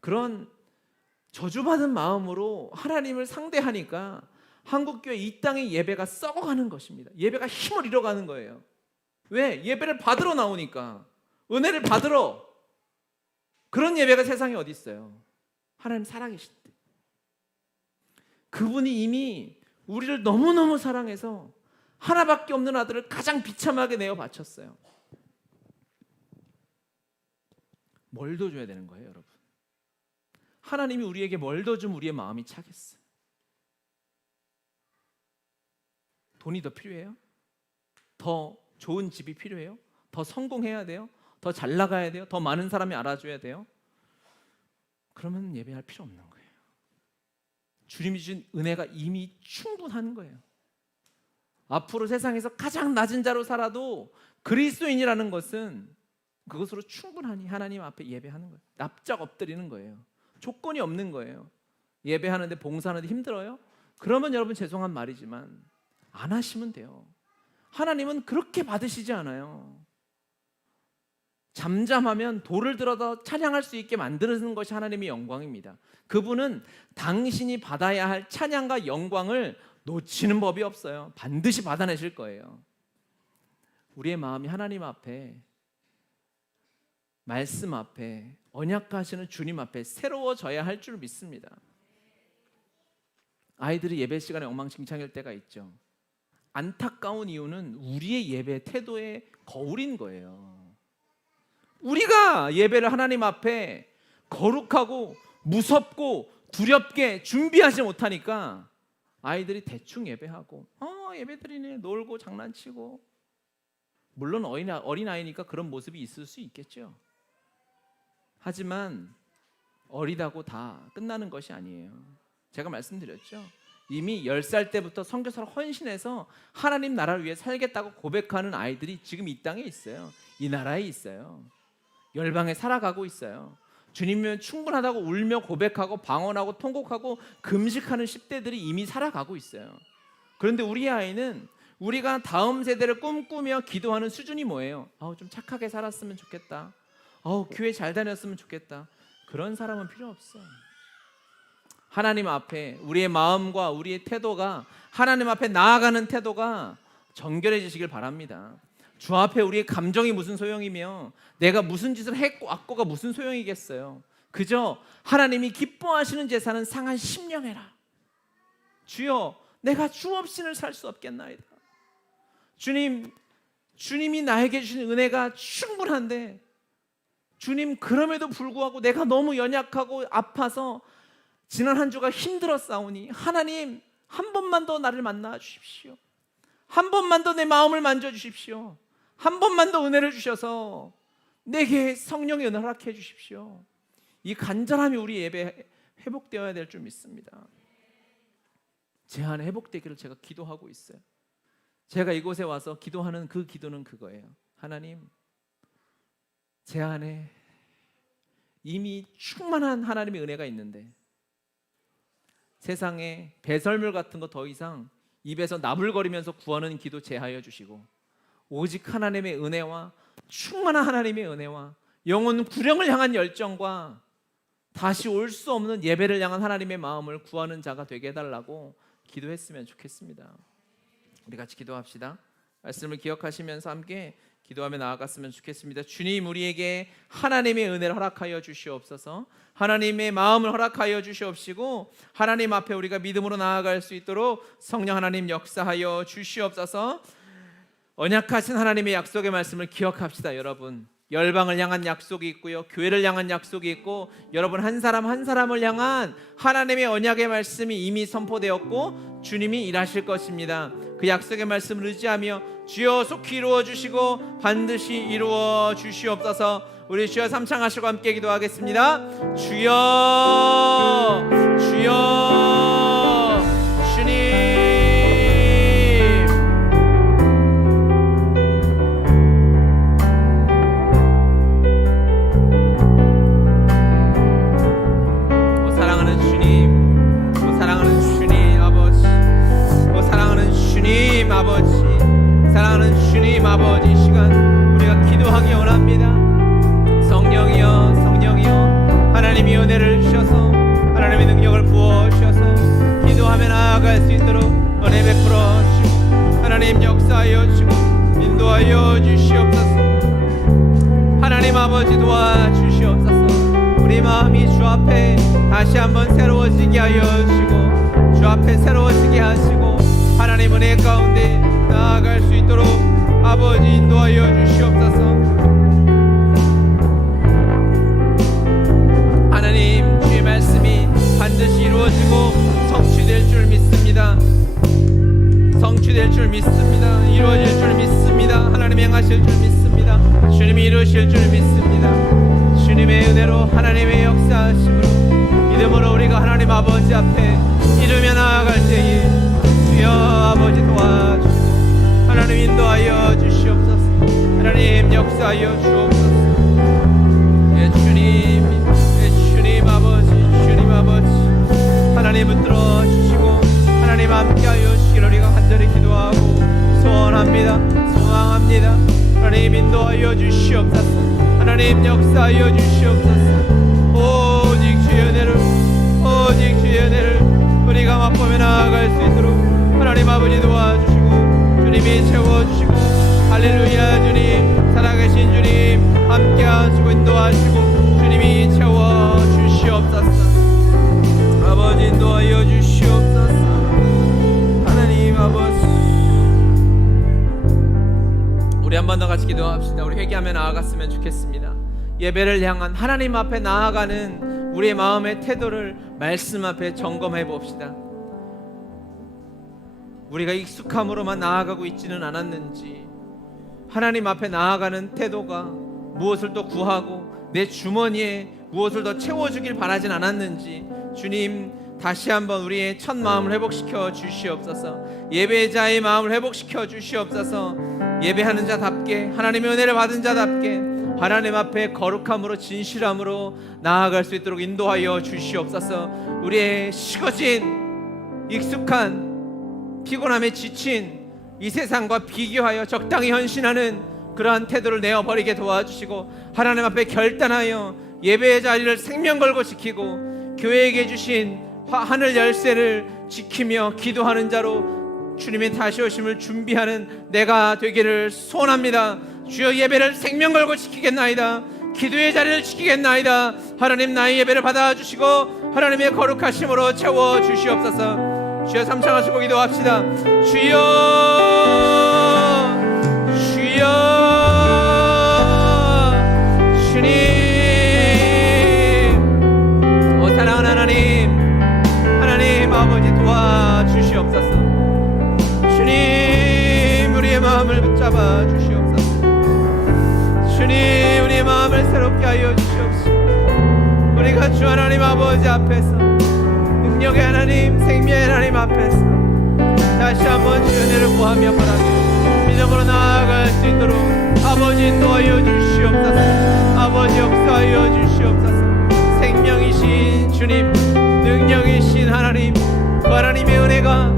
그런 저주받은 마음으로 하나님을 상대하니까 한국교회 이 땅의 예배가 썩어가는 것입니다. 예배가 힘을 잃어가는 거예요. 왜? 예배를 받으러 나오니까 은혜를 받으러. 그런 예배가 세상에 어디 있어요? 하나님 살아계실 때 그분이 이미 우리를 너무너무 사랑해서 하나밖에 없는 아들을 가장 비참하게 내어 바쳤어요. 뭘 더 줘야 되는 거예요, 여러분? 하나님이 우리에게 뭘 더 주면 우리의 마음이 차겠어요? 돈이 더 필요해요? 더 좋은 집이 필요해요? 더 성공해야 돼요? 더 잘 나가야 돼요? 더 많은 사람이 알아줘야 돼요? 그러면 예배할 필요 없는 거예요. 주님이 주신 은혜가 이미 충분한 거예요. 앞으로 세상에서 가장 낮은 자로 살아도 그리스도인이라는 것은 그것으로 충분하니 하나님 앞에 예배하는 거예요. 납작 엎드리는 거예요. 조건이 없는 거예요. 예배하는데 봉사하는데 힘들어요? 그러면 여러분 죄송한 말이지만 안 하시면 돼요. 하나님은 그렇게 받으시지 않아요. 잠잠하면 돌을 들어서 찬양할 수 있게 만드는 것이 하나님의 영광입니다. 그분은 당신이 받아야 할 찬양과 영광을 놓치는 법이 없어요. 반드시 받아내실 거예요. 우리의 마음이 하나님 앞에, 말씀 앞에, 언약하시는 주님 앞에 새로워져야 할 줄 믿습니다. 아이들이 예배 시간에 엉망진창일 때가 있죠. 안타까운 이유는 우리의 예배 태도의 거울인 거예요. 우리가 예배를 하나님 앞에 거룩하고 무섭고 두렵게 준비하지 못하니까 아이들이 대충 예배하고 예배드리네, 놀고 장난치고. 물론 어린아이니까 그런 모습이 있을 수 있겠죠. 하지만 어리다고 다 끝나는 것이 아니에요. 제가 말씀드렸죠. 이미 10살 때부터 선교사로 헌신해서 하나님 나라를 위해 살겠다고 고백하는 아이들이 지금 이 땅에 있어요. 이 나라에 있어요. 열방에 살아가고 있어요. 주님이면 충분하다고 울며 고백하고 방언하고 통곡하고 금식하는 10대들이 이미 살아가고 있어요. 그런데 우리 아이는 우리가 다음 세대를 꿈꾸며 기도하는 수준이 뭐예요? 좀 착하게 살았으면 좋겠다. 교회 잘 다녔으면 좋겠다. 그런 사람은 필요 없어. 하나님 앞에 우리의 마음과 우리의 태도가, 하나님 앞에 나아가는 태도가 정결해지시길 바랍니다. 주 앞에 우리의 감정이 무슨 소용이며 내가 무슨 짓을 했고 왔고가 무슨 소용이겠어요. 그저 하나님이 기뻐하시는 제사는 상한 심령해라. 주여, 내가 주 없이는 살 수 없겠나이다. 주님이 나에게 주신 은혜가 충분한데 주님, 그럼에도 불구하고 내가 너무 연약하고 아파서 지난 한 주가 힘들었사오니 하나님, 한 번만 더 나를 만나 주십시오. 한 번만 더 내 마음을 만져주십시오. 한 번만 더 은혜를 주셔서 내게 성령의 은혜를 허락해 주십시오. 이 간절함이 우리 예배에 회복되어야 될 줄 믿습니다. 제 안에 회복되기를 제가 기도하고 있어요. 제가 이곳에 와서 기도하는 그 기도는 그거예요. 하나님, 제 안에 이미 충만한 하나님의 은혜가 있는데 세상에 배설물 같은 거 더 이상 입에서 나불거리면서 구하는 기도 제하여 주시고 오직 하나님의 은혜와 충만한 하나님의 은혜와 영혼 구령을 향한 열정과 다시 올 수 없는 예배를 향한 하나님의 마음을 구하는 자가 되게 해달라고 기도했으면 좋겠습니다. 우리 같이 기도합시다. 말씀을 기억하시면서 함께 기도하며 나아갔으면 좋겠습니다. 주님, 우리에게 하나님의 은혜를 허락하여 주시옵소서. 하나님의 마음을 허락하여 주시옵시고 하나님 앞에 우리가 믿음으로 나아갈 수 있도록 성령 하나님 역사하여 주시옵소서. 언약하신 하나님의 약속의 말씀을 기억합시다. 여러분, 열방을 향한 약속이 있고요, 교회를 향한 약속이 있고, 여러분 한 사람 한 사람을 향한 하나님의 언약의 말씀이 이미 선포되었고 주님이 일하실 것입니다. 그 약속의 말씀을 의지하며 주여 속히 이루어 주시고 반드시 이루어 주시옵소서. 우리 주여 삼창하시고 함께 기도하겠습니다. 주여, 주여, 주님. 아버지, 사랑하는 주님 아버지, 시간 우리가 기도하기 원합니다. 성령이여, 성령이여, 하나님이 은혜를 주셔서 하나님의 능력을 부어 주셔서 기도하며 나아갈 수 있도록 은혜 베풀어 주시고 하나님 역사하여 주시고 인도하여 주시옵소서. 하나님 아버지 도와주시옵소서. 우리 마음이 주 앞에 다시 한번 새로워지게 하여 주시고 주 앞에 새로워지게 하시고 하나님 은혜 가운데 나아갈 수 있도록 아버지 인도하여 주시옵소서. 하나님, 주의 말씀이 반드시 이루어지고 성취될 줄 믿습니다. 성취될 줄 믿습니다. 이루어질 줄 믿습니다. 하나님이 행하실 줄 믿습니다. 주님이 이루실 줄 믿습니다. 주님의 은혜로 하나님의 역사하심으로 믿음으로 우리가 하나님 아버지 앞에 이르며 나아갈 때에 주여 아버지 도와주시고 하나님 인도하여 주시옵소서. 하나님 역사하여 주옵소서. 예 주님 아버지, 주님 아버지, 하나님 붙들어 주시고 하나님 원합니다. 하나님 인도하여 주시옵소서. 하나님 역사하여 주시옵소서. 오직 주의 은혜를, 오직 주의 은혜를 우리가 맛보며 나아갈 수 있도록 하나님 아버지 도와주시고 주님이 채워주시고, 할렐루야. 주님, 살아계신 주님 함께 하시고 인도하시고 주님이 채워주시옵소서. 아버지 인도하여 주시옵소서. 하나님 아버지, 우리 한 번 더 같이 기도합시다. 우리 회개하며 나아갔으면 좋겠습니다. 예배를 향한 하나님 앞에 나아가는 우리의 마음의 태도를 말씀 앞에 점검해 봅시다. 우리가 익숙함으로만 나아가고 있지는 않았는지, 하나님 앞에 나아가는 태도가 무엇을 또 구하고 내 주머니에 무엇을 더 채워주길 바라진 않았는지 주님 다시 한번 우리의 첫 마음을 회복시켜 주시옵소서. 예배자의 마음을 회복시켜 주시옵소서. 예배하는 자답게, 하나님의 은혜를 받은 자답게 하나님 앞에 거룩함으로 진실함으로 나아갈 수 있도록 인도하여 주시옵소서. 우리의 식어진 익숙한 피곤함에 지친 이 세상과 비교하여 적당히 헌신하는 그러한 태도를 내어버리게 도와주시고, 하나님 앞에 결단하여 예배의 자리를 생명 걸고 지키고 교회에게 주신 하늘 열쇠를 지키며 기도하는 자로 주님의 다시 오심을 준비하는 내가 되기를 소원합니다. 주여, 예배를 생명 걸고 지키겠나이다. 기도의 자리를 지키겠나이다. 하나님, 나의 예배를 받아주시고 하나님의 거룩하심으로 채워주시옵소서. 주여, 삼창하시고 기도합시다. 주여, 주여, 주님, 오 사랑하는 하나님, 하나님 아버지 도와주시옵소서. 주님, 우리의 마음을 붙잡아 주시옵소서. 주님, 우리의 마음을 새롭게 하여 주시옵소서. 우리가 주 하나님 아버지 앞에서, 능력의 하나님, 생명의 하나님 앞에서 다시 한번 주의 은혜를 구하며 바라며 믿음으로 나아갈 수 있도록 아버지 인도하여 주시옵소서. 아버지 역사하여 주시옵소서. 생명이신 주님, 능력이신 하나님, 그 하나님의 은혜가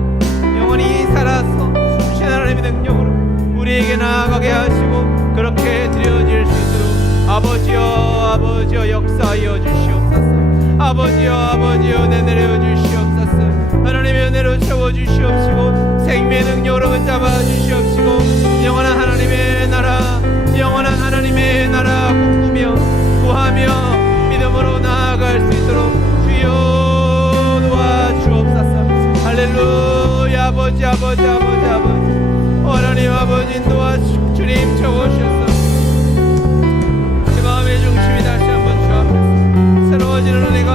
영원히 살아서 주신 하나님의 능력으로 우리에게 나아가게 하시고 그렇게 드려질 수 있도록 아버지여, 아버지여 역사하여 주시옵소서. 아버지여, 아버지여 은혜 내려 주시옵소서. 하나님의 은혜로 채워 주시옵시고 생명의 능력으로 붙잡아 주시옵시고 영원한 하나님의 나라, 영원한 하나님의 나라 꿈꾸며 구하며 믿음으로 나아갈 수 있도록 주여 도와주옵소서. 할렐루야. 아버지, 아버지, 아버지, 아버지, 하나님 아버지 인도하시고 주님 채워주셔서 내 마음의 중심이 다시 한번 주 앞에서 새로워지는 은혜가,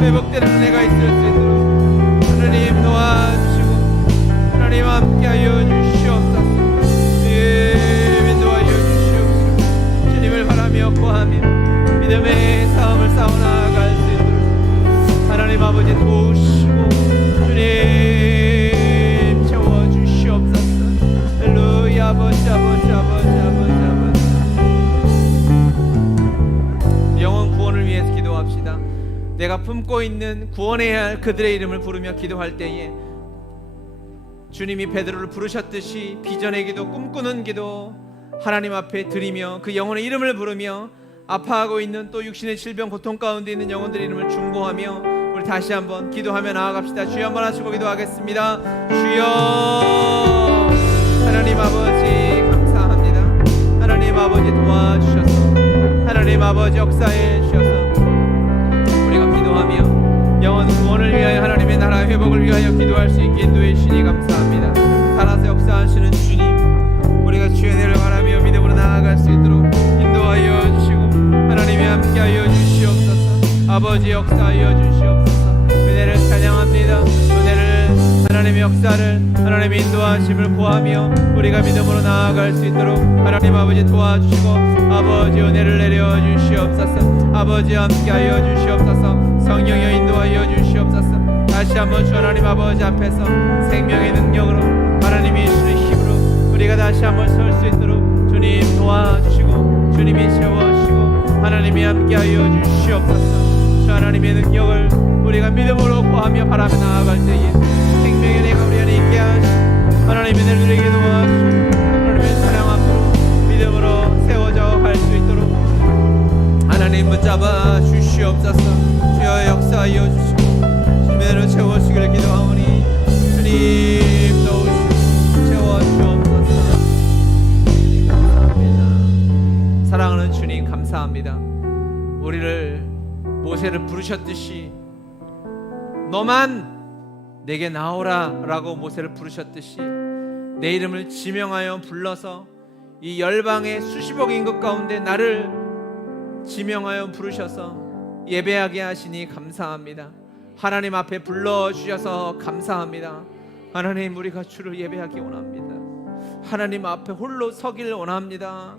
회복되는 은혜가 있을 수 있도록 하나님 도와주시고 하나님 함께하여 주시옵소서. 인도하여 주시옵소서. 주님을 바라며 구하며 믿음의 싸움을 싸워 나아갈 수 있도록 하나님 아버지 도우시고 주님 채워주시옵소서. 할렐루야. 아버지, 아버지, 아버지, 아버지, 아버지, 영혼 구원을 위해서 기도합시다. 내가 품고 있는 구원해야 할 그들의 이름을 부르며 기도할 때에 주님이 베드로를 부르셨듯이 비전의 기도, 꿈꾸는 기도 하나님 앞에 드리며 그 영혼의 이름을 부르며 아파하고 있는 또 육신의 질병, 고통 가운데 있는 영혼들의 이름을 중보하며 우리 다시 한번 기도하며 나아갑시다. 주여 한번 하시고 기도하겠습니다. 주여, 하나님 아버지 감사합니다. 하나님 아버지 도와주셔서 하나님 아버지 역사해 주셔서 우리가 기도하며 영혼 구원을 위하여 하나님의 나라 회복을 위하여 기도할 수 있게 인도해 주시니 감사합니다. 살아서 역사하시는 주님, 우리가 주의 은혜를 바라며 믿음으로 나아갈 수 있도록 인도하여 주시고 하나님이 함께하여 주시옵소서. 아버지 역사하여 주시옵소서. 은혜를 찬양합니다. 은혜를, 하나님의 역사를, 하나님의 인도하심을 구하며 우리가 믿음으로 나아갈 수 있도록 하나님 아버지 도와주시고 아버지 은혜를 내려 주시옵소서. 아버지 함께하여 주시옵소서. 성령여 인도하여 주시옵소서. 다시 한번 주 하나님 아버지 앞에서 생명의 능력으로 하나님이 주시는 힘으로 우리가 다시 한번 설 수 있도록 주님 도와주시고 주님이 채워주시고 하나님이 함께하여 주시옵소서. 주 하나님의 능력을 우리가 믿음으로 구하며 바라며 나아갈 때에 생명의 은혜가 우리 안에 있게 하시고 하나님의 은혜를 누리게 도와주시고 하나님의 사랑 앞으로 믿음으로 세워져 갈 수 있도록 하나님 붙잡아 주시옵소서. 주여 역사하여 주시고 주님으로 채워주시기를 기도하오니 주님 도우시고 채워주옵소서. 주님 감사합니다. 사랑하는 주님 감사합니다. 우리를 모세를 부르셨듯이 너만 내게 나오라 라고 모세를 부르셨듯이 내 이름을 지명하여 불러서 이 열방의 수십억 인구 가운데 나를 지명하여 부르셔서 예배하게 하시니 감사합니다. 하나님 앞에 불러주셔서 감사합니다. 하나님, 우리가 주를 예배하기 원합니다. 하나님 앞에 홀로 서길 원합니다.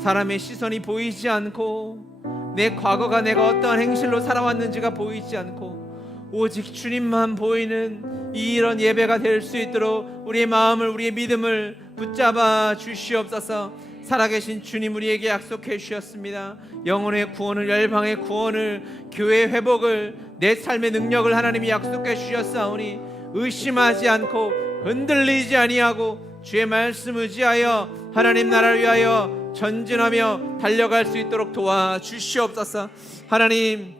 사람의 시선이 보이지 않고 내 과거가 내가 어떠한 행실로 살아왔는지가 보이지 않고 오직 주님만 보이는 이런 예배가 될 수 있도록 우리의 마음을, 우리의 믿음을 붙잡아 주시옵소서. 살아계신 주님, 우리에게 약속해 주셨습니다. 영혼의 구원을, 열방의 구원을, 교회의 회복을, 내 삶의 능력을 하나님이 약속해 주셨사오니 의심하지 않고 흔들리지 아니하고 주의 말씀 의지하여 하나님 나라를 위하여 전진하며 달려갈 수 있도록 도와주시옵소서. 하나님,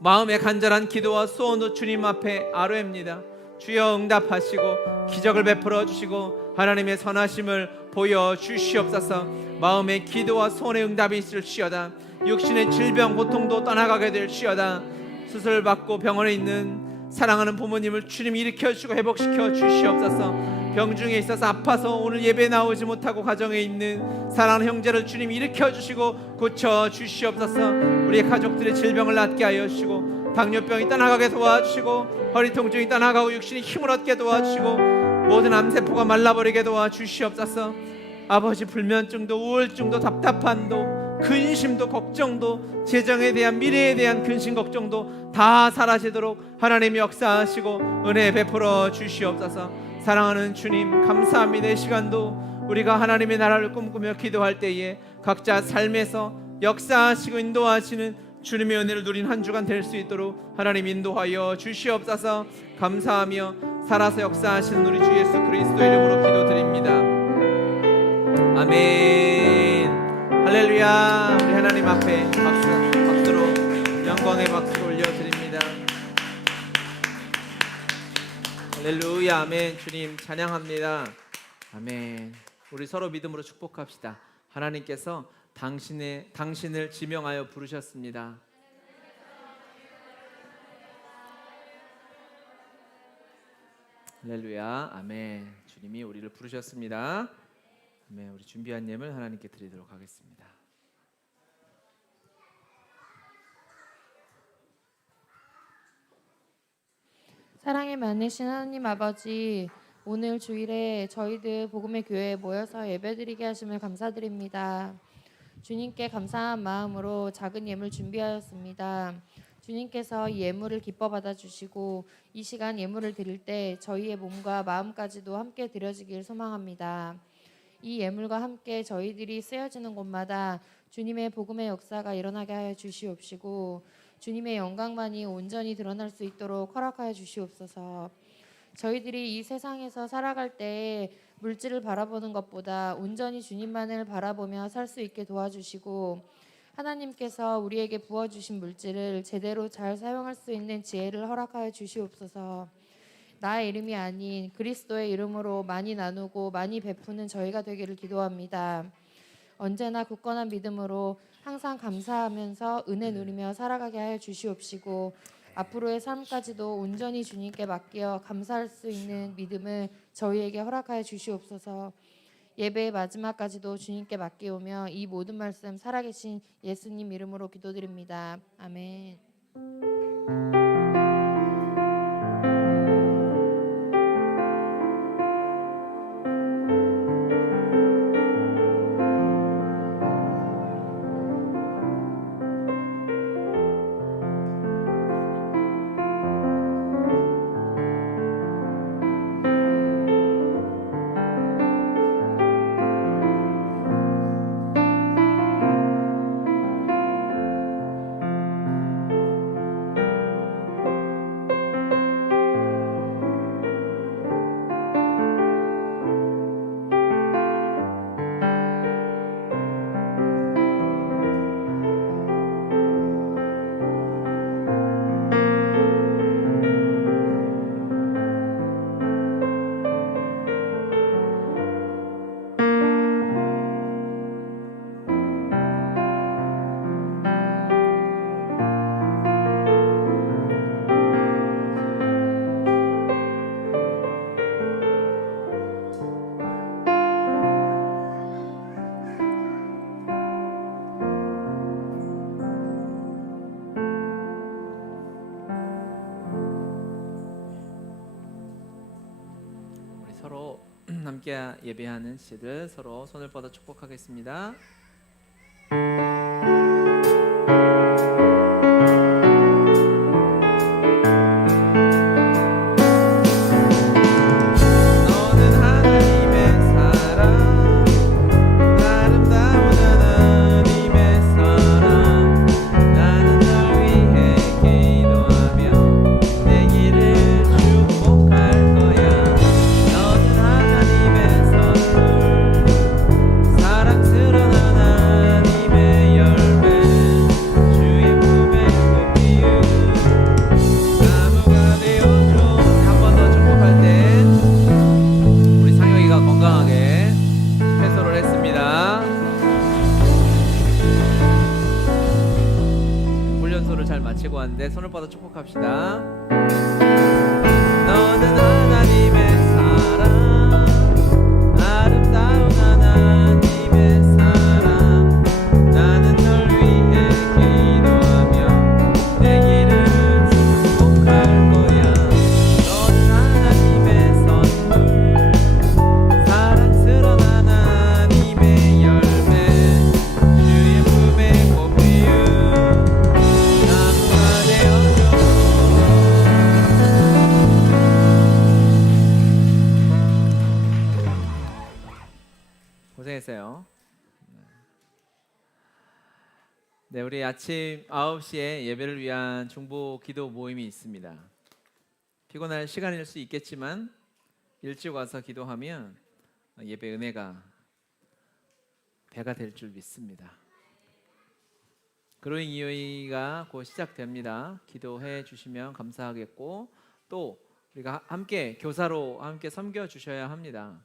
마음의 간절한 기도와 소원도 주님 앞에 아뢰입니다. 주여 응답하시고 기적을 베풀어 주시고 하나님의 선하심을 보여주시옵소서. 마음의 기도와 소원의 응답이 있을지어다. 육신의 질병 고통도 떠나가게 될지어다. 수술받고 병원에 있는 사랑하는 부모님을 주님 일으켜주시고 회복시켜 주시옵소서. 병중에 있어서 아파서 오늘 예배 나오지 못하고 가정에 있는 사랑하는 형제를 주님 일으켜주시고 고쳐주시옵소서. 우리의 가족들의 질병을 낫게 하여 주시고 당뇨병이 떠나가게 도와주시고 허리 통증이 떠나가고 육신이 힘을 얻게 도와주시고 모든 암세포가 말라버리게 도와주시옵소서. 아버지, 불면증도 우울증도 답답함도 근심도 걱정도 재정에 대한 미래에 대한 근심 걱정도 다 사라지도록 하나님이 역사하시고 은혜 베풀어 주시옵소서. 사랑하는 주님 감사합니다. 이 시간도 우리가 하나님의 나라를 꿈꾸며 기도할 때에 각자 삶에서 역사하시고 인도하시는 주님의 은혜를 누린 한 주간 될 수 있도록 하나님 인도하여 주시옵소서. 감사하며 살아서 역사하시는 우리 주 예수 그리스도 이름으로 기도드립니다. 아멘. 할렐루야. 우리 하나님 앞에 박수로 영광의 박수를 올려드립니다. 할렐루야. 아멘. 주님 찬양합니다. 아멘. 우리 서로 믿음으로 축복합시다. 하나님께서 당신을 지명하여 부르셨습니다. 할렐루야. 아멘. 주님이 우리를 부르셨습니다. 아멘. 우리 준비한 예물 하나님께 드리도록 하겠습니다. 사랑이 많으신 하나님 아버지, 오늘 주일에 저희들 복음의 교회에 모여서 예배드리게 하심을 감사드립니다. 주님께 감사한 마음으로 작은 예물 준비하였습니다. 주님께서 이 예물을 기뻐 받아주시고 이 시간 예물을 드릴 때 저희의 몸과 마음까지도 함께 드려지길 소망합니다. 이 예물과 함께 저희들이 쓰여지는 곳마다 주님의 복음의 역사가 일어나게 하여 주시옵시고 주님의 영광만이 온전히 드러날 수 있도록 허락하여 주시옵소서. 저희들이 이 세상에서 살아갈 때 물질을 바라보는 것보다 온전히 주님만을 바라보며 살 수 있게 도와주시고 하나님께서 우리에게 부어주신 물질을 제대로 잘 사용할 수 있는 지혜를 허락하여 주시옵소서. 나의 이름이 아닌 그리스도의 이름으로 많이 나누고 많이 베푸는 저희가 되기를 기도합니다. 언제나 굳건한 믿음으로 항상 감사하면서 은혜 누리며 살아가게 하여 주시옵시고 앞으로의 삶까지도 온전히 주님께 맡겨 감사할 수 있는 믿음을 저희에게 허락하여 주시옵소서. 예배의 마지막까지도 주님께 맡기오며 이 모든 말씀 살아계신 예수님 이름으로 기도드립니다. 아멘. 함께 예배하는 지체들 서로 손을 뻗어 축복하겠습니다. 너는 하나님의 사랑, 아름다운 하나님의 사랑. 나는 널 위해 기도하며 내 길을 축복할 거야. 너는 하나님의 선물, 사랑스러운 하나님의 열매, 주의 품에 꽃 피운 나무가 되어줘. 한 번 더 축복할 때 우리 상혁이가 건강하게 패소를 했습니다. 훈련소를 잘 마치고 왔는데 손을 뻗어 축복합시다. 너는 하나님의 사랑, 아름다운 하나님의 사랑. 나는 널 위해 기도하며 내 길을 축복할 거야. 너는 하나님의 선물, 사랑스러운 하나님의 열매, 주의 품에 꽃 피운 나무가 되어줘. 고생했어요. 네, 우리 아침 9시에 예배를 위한 중보 기도 모임이 있습니다. 피곤할 시간일 수 있겠지만 일찍 와서 기도하면 예배 은혜가 배가 될 줄 믿습니다. 그로잉 이어이가 곧 시작됩니다. 기도해 주시면 감사하겠고, 또 우리가 함께 교사로 함께 섬겨 주셔야 합니다.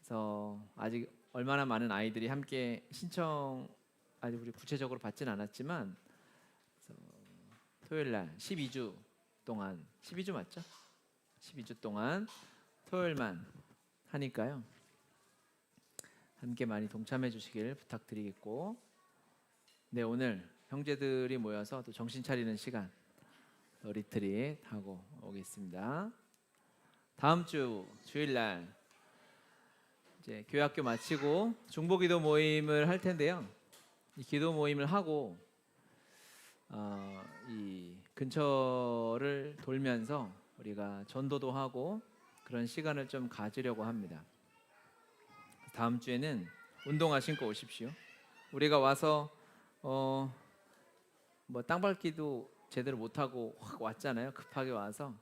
그래서 아직 얼마나 많은 아이들이 함께 신청 아직 우리 구체적으로 받진 않았지만 토요일 날 12주 동안, 12주 맞죠? 12주 동안 토요일만 하니까요. 함께 많이 동참해 주시길 부탁드리겠고, 네, 오늘 형제들이 모여서 또 정신 차리는 시간 리트릿 하고 오겠습니다. 다음 주 주일날 이제 교회학교 마치고 중보기도 모임을 할 텐데요. 이 기도 모임을 하고 이 근처를 돌면서 우리가 전도도 하고 그런 시간을 좀 가지려고 합니다. 다음 주에는 운동화 신고 오십시오. 우리가 와서 뭐 땅밟기도 제대로 못하고 확 왔잖아요. 급하게 와서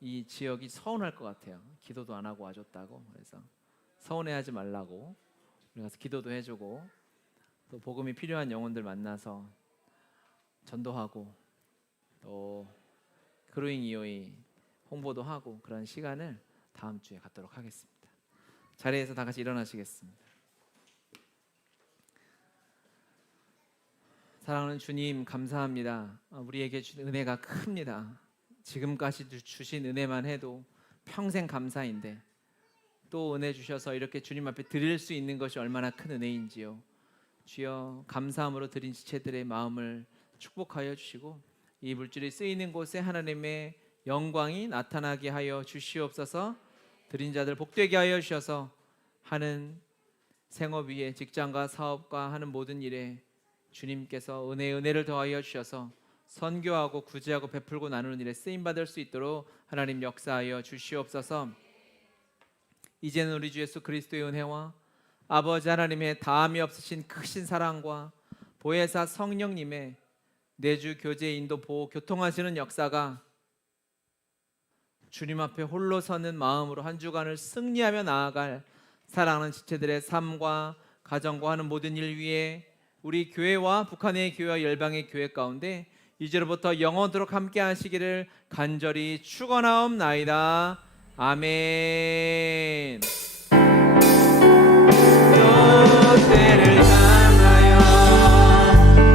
이 지역이 서운할 것 같아요. 기도도 안 하고 와줬다고. 그래서 서운해하지 말라고 우리 가서 기도도 해주고, 또 복음이 필요한 영혼들 만나서 전도하고, 또 그로잉 이오이 홍보도 하고, 그런 시간을 다음 주에 갖도록 하겠습니다. 자리에서 다 같이 일어나시겠습니다. 사랑하는 주님, 감사합니다. 우리에게 주신 은혜가 큽니다. 지금까지 주신 은혜만 해도 평생 감사인데, 또 은혜 주셔서 이렇게 주님 앞에 드릴 수 있는 것이 얼마나 큰 은혜인지요. 주여, 감사함으로 드린 지체들의 마음을 축복하여 주시고, 이 물질이 쓰이는 곳에 하나님의 영광이 나타나게 하여 주시옵소서. 드린 자들 복되게 하여 주셔서 하는 생업 위에, 직장과 사업과 하는 모든 일에 주님께서 은혜를 더하여 주셔서 선교하고 구제하고 베풀고 나누는 일에 쓰임받을 수 있도록 하나님 역사하여 주시옵소서. 이제는 우리 주 예수 그리스도의 은혜와 아버지 하나님의 다함이 없으신 크신 사랑과 보혜사 성령님의 내주 교제 인도 보호 교통하시는 역사가 주님 앞에 홀로 서는 마음으로 한 주간을 승리하며 나아갈 사랑하는 지체들의 삶과 가정과 하는 모든 일 위에 우리 교회와 북한의 교회와 열방의 교회 가운데 이제로부터 영원토록 함께 하시기를 간절히 축원하옵나이다. 아멘. 때를 향하여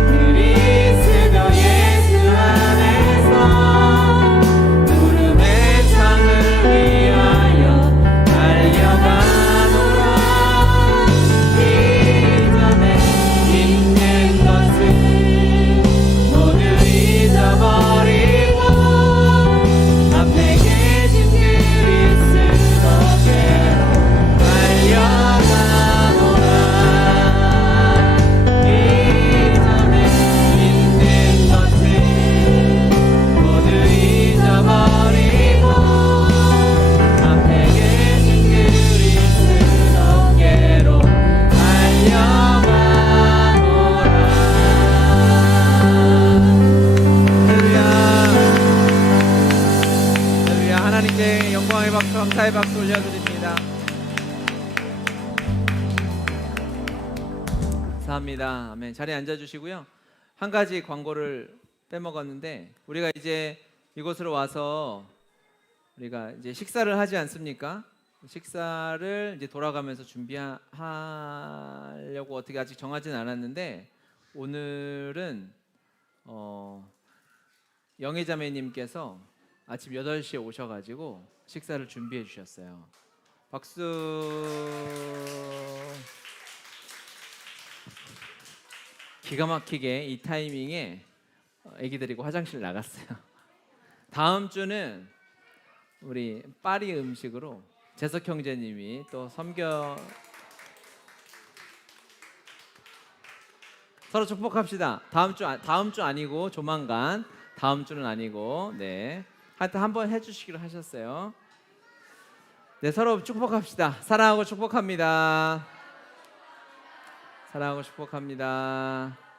그리스도 예수 안에서 구름의 창을 위하여 달려가노라. 이전에 있는 것을 모두 잊어버리고 앞에 계신 그리스도께로 축복합니다. 아멘. 자리에 앉아 주시고요. 한 가지 광고를 빼먹었는데 우리가 이제 이곳으로 와서 우리가 이제 식사를 하지 않습니까? 식사를 이제 돌아가면서 준비하려고 어떻게 아직 정하진 않았는데 오늘은 영애자매님께서 아침 8시에 오셔가지고 식사를 준비해 주셨어요. 박수. 기가 막히게 이 타이밍에 애기 데리고 화장실 나갔어요. 다음 주는 우리 파리 음식으로 재석 형제님이 또 섬겨 서로 축복합시다. 다음 주 아니고 조만간. 다음 주는 아니고 네. 하여튼 한번 해주시기로 하셨어요. 네, 서로 축복합시다. 사랑하고 축복합니다. 사랑하고 축복합니다.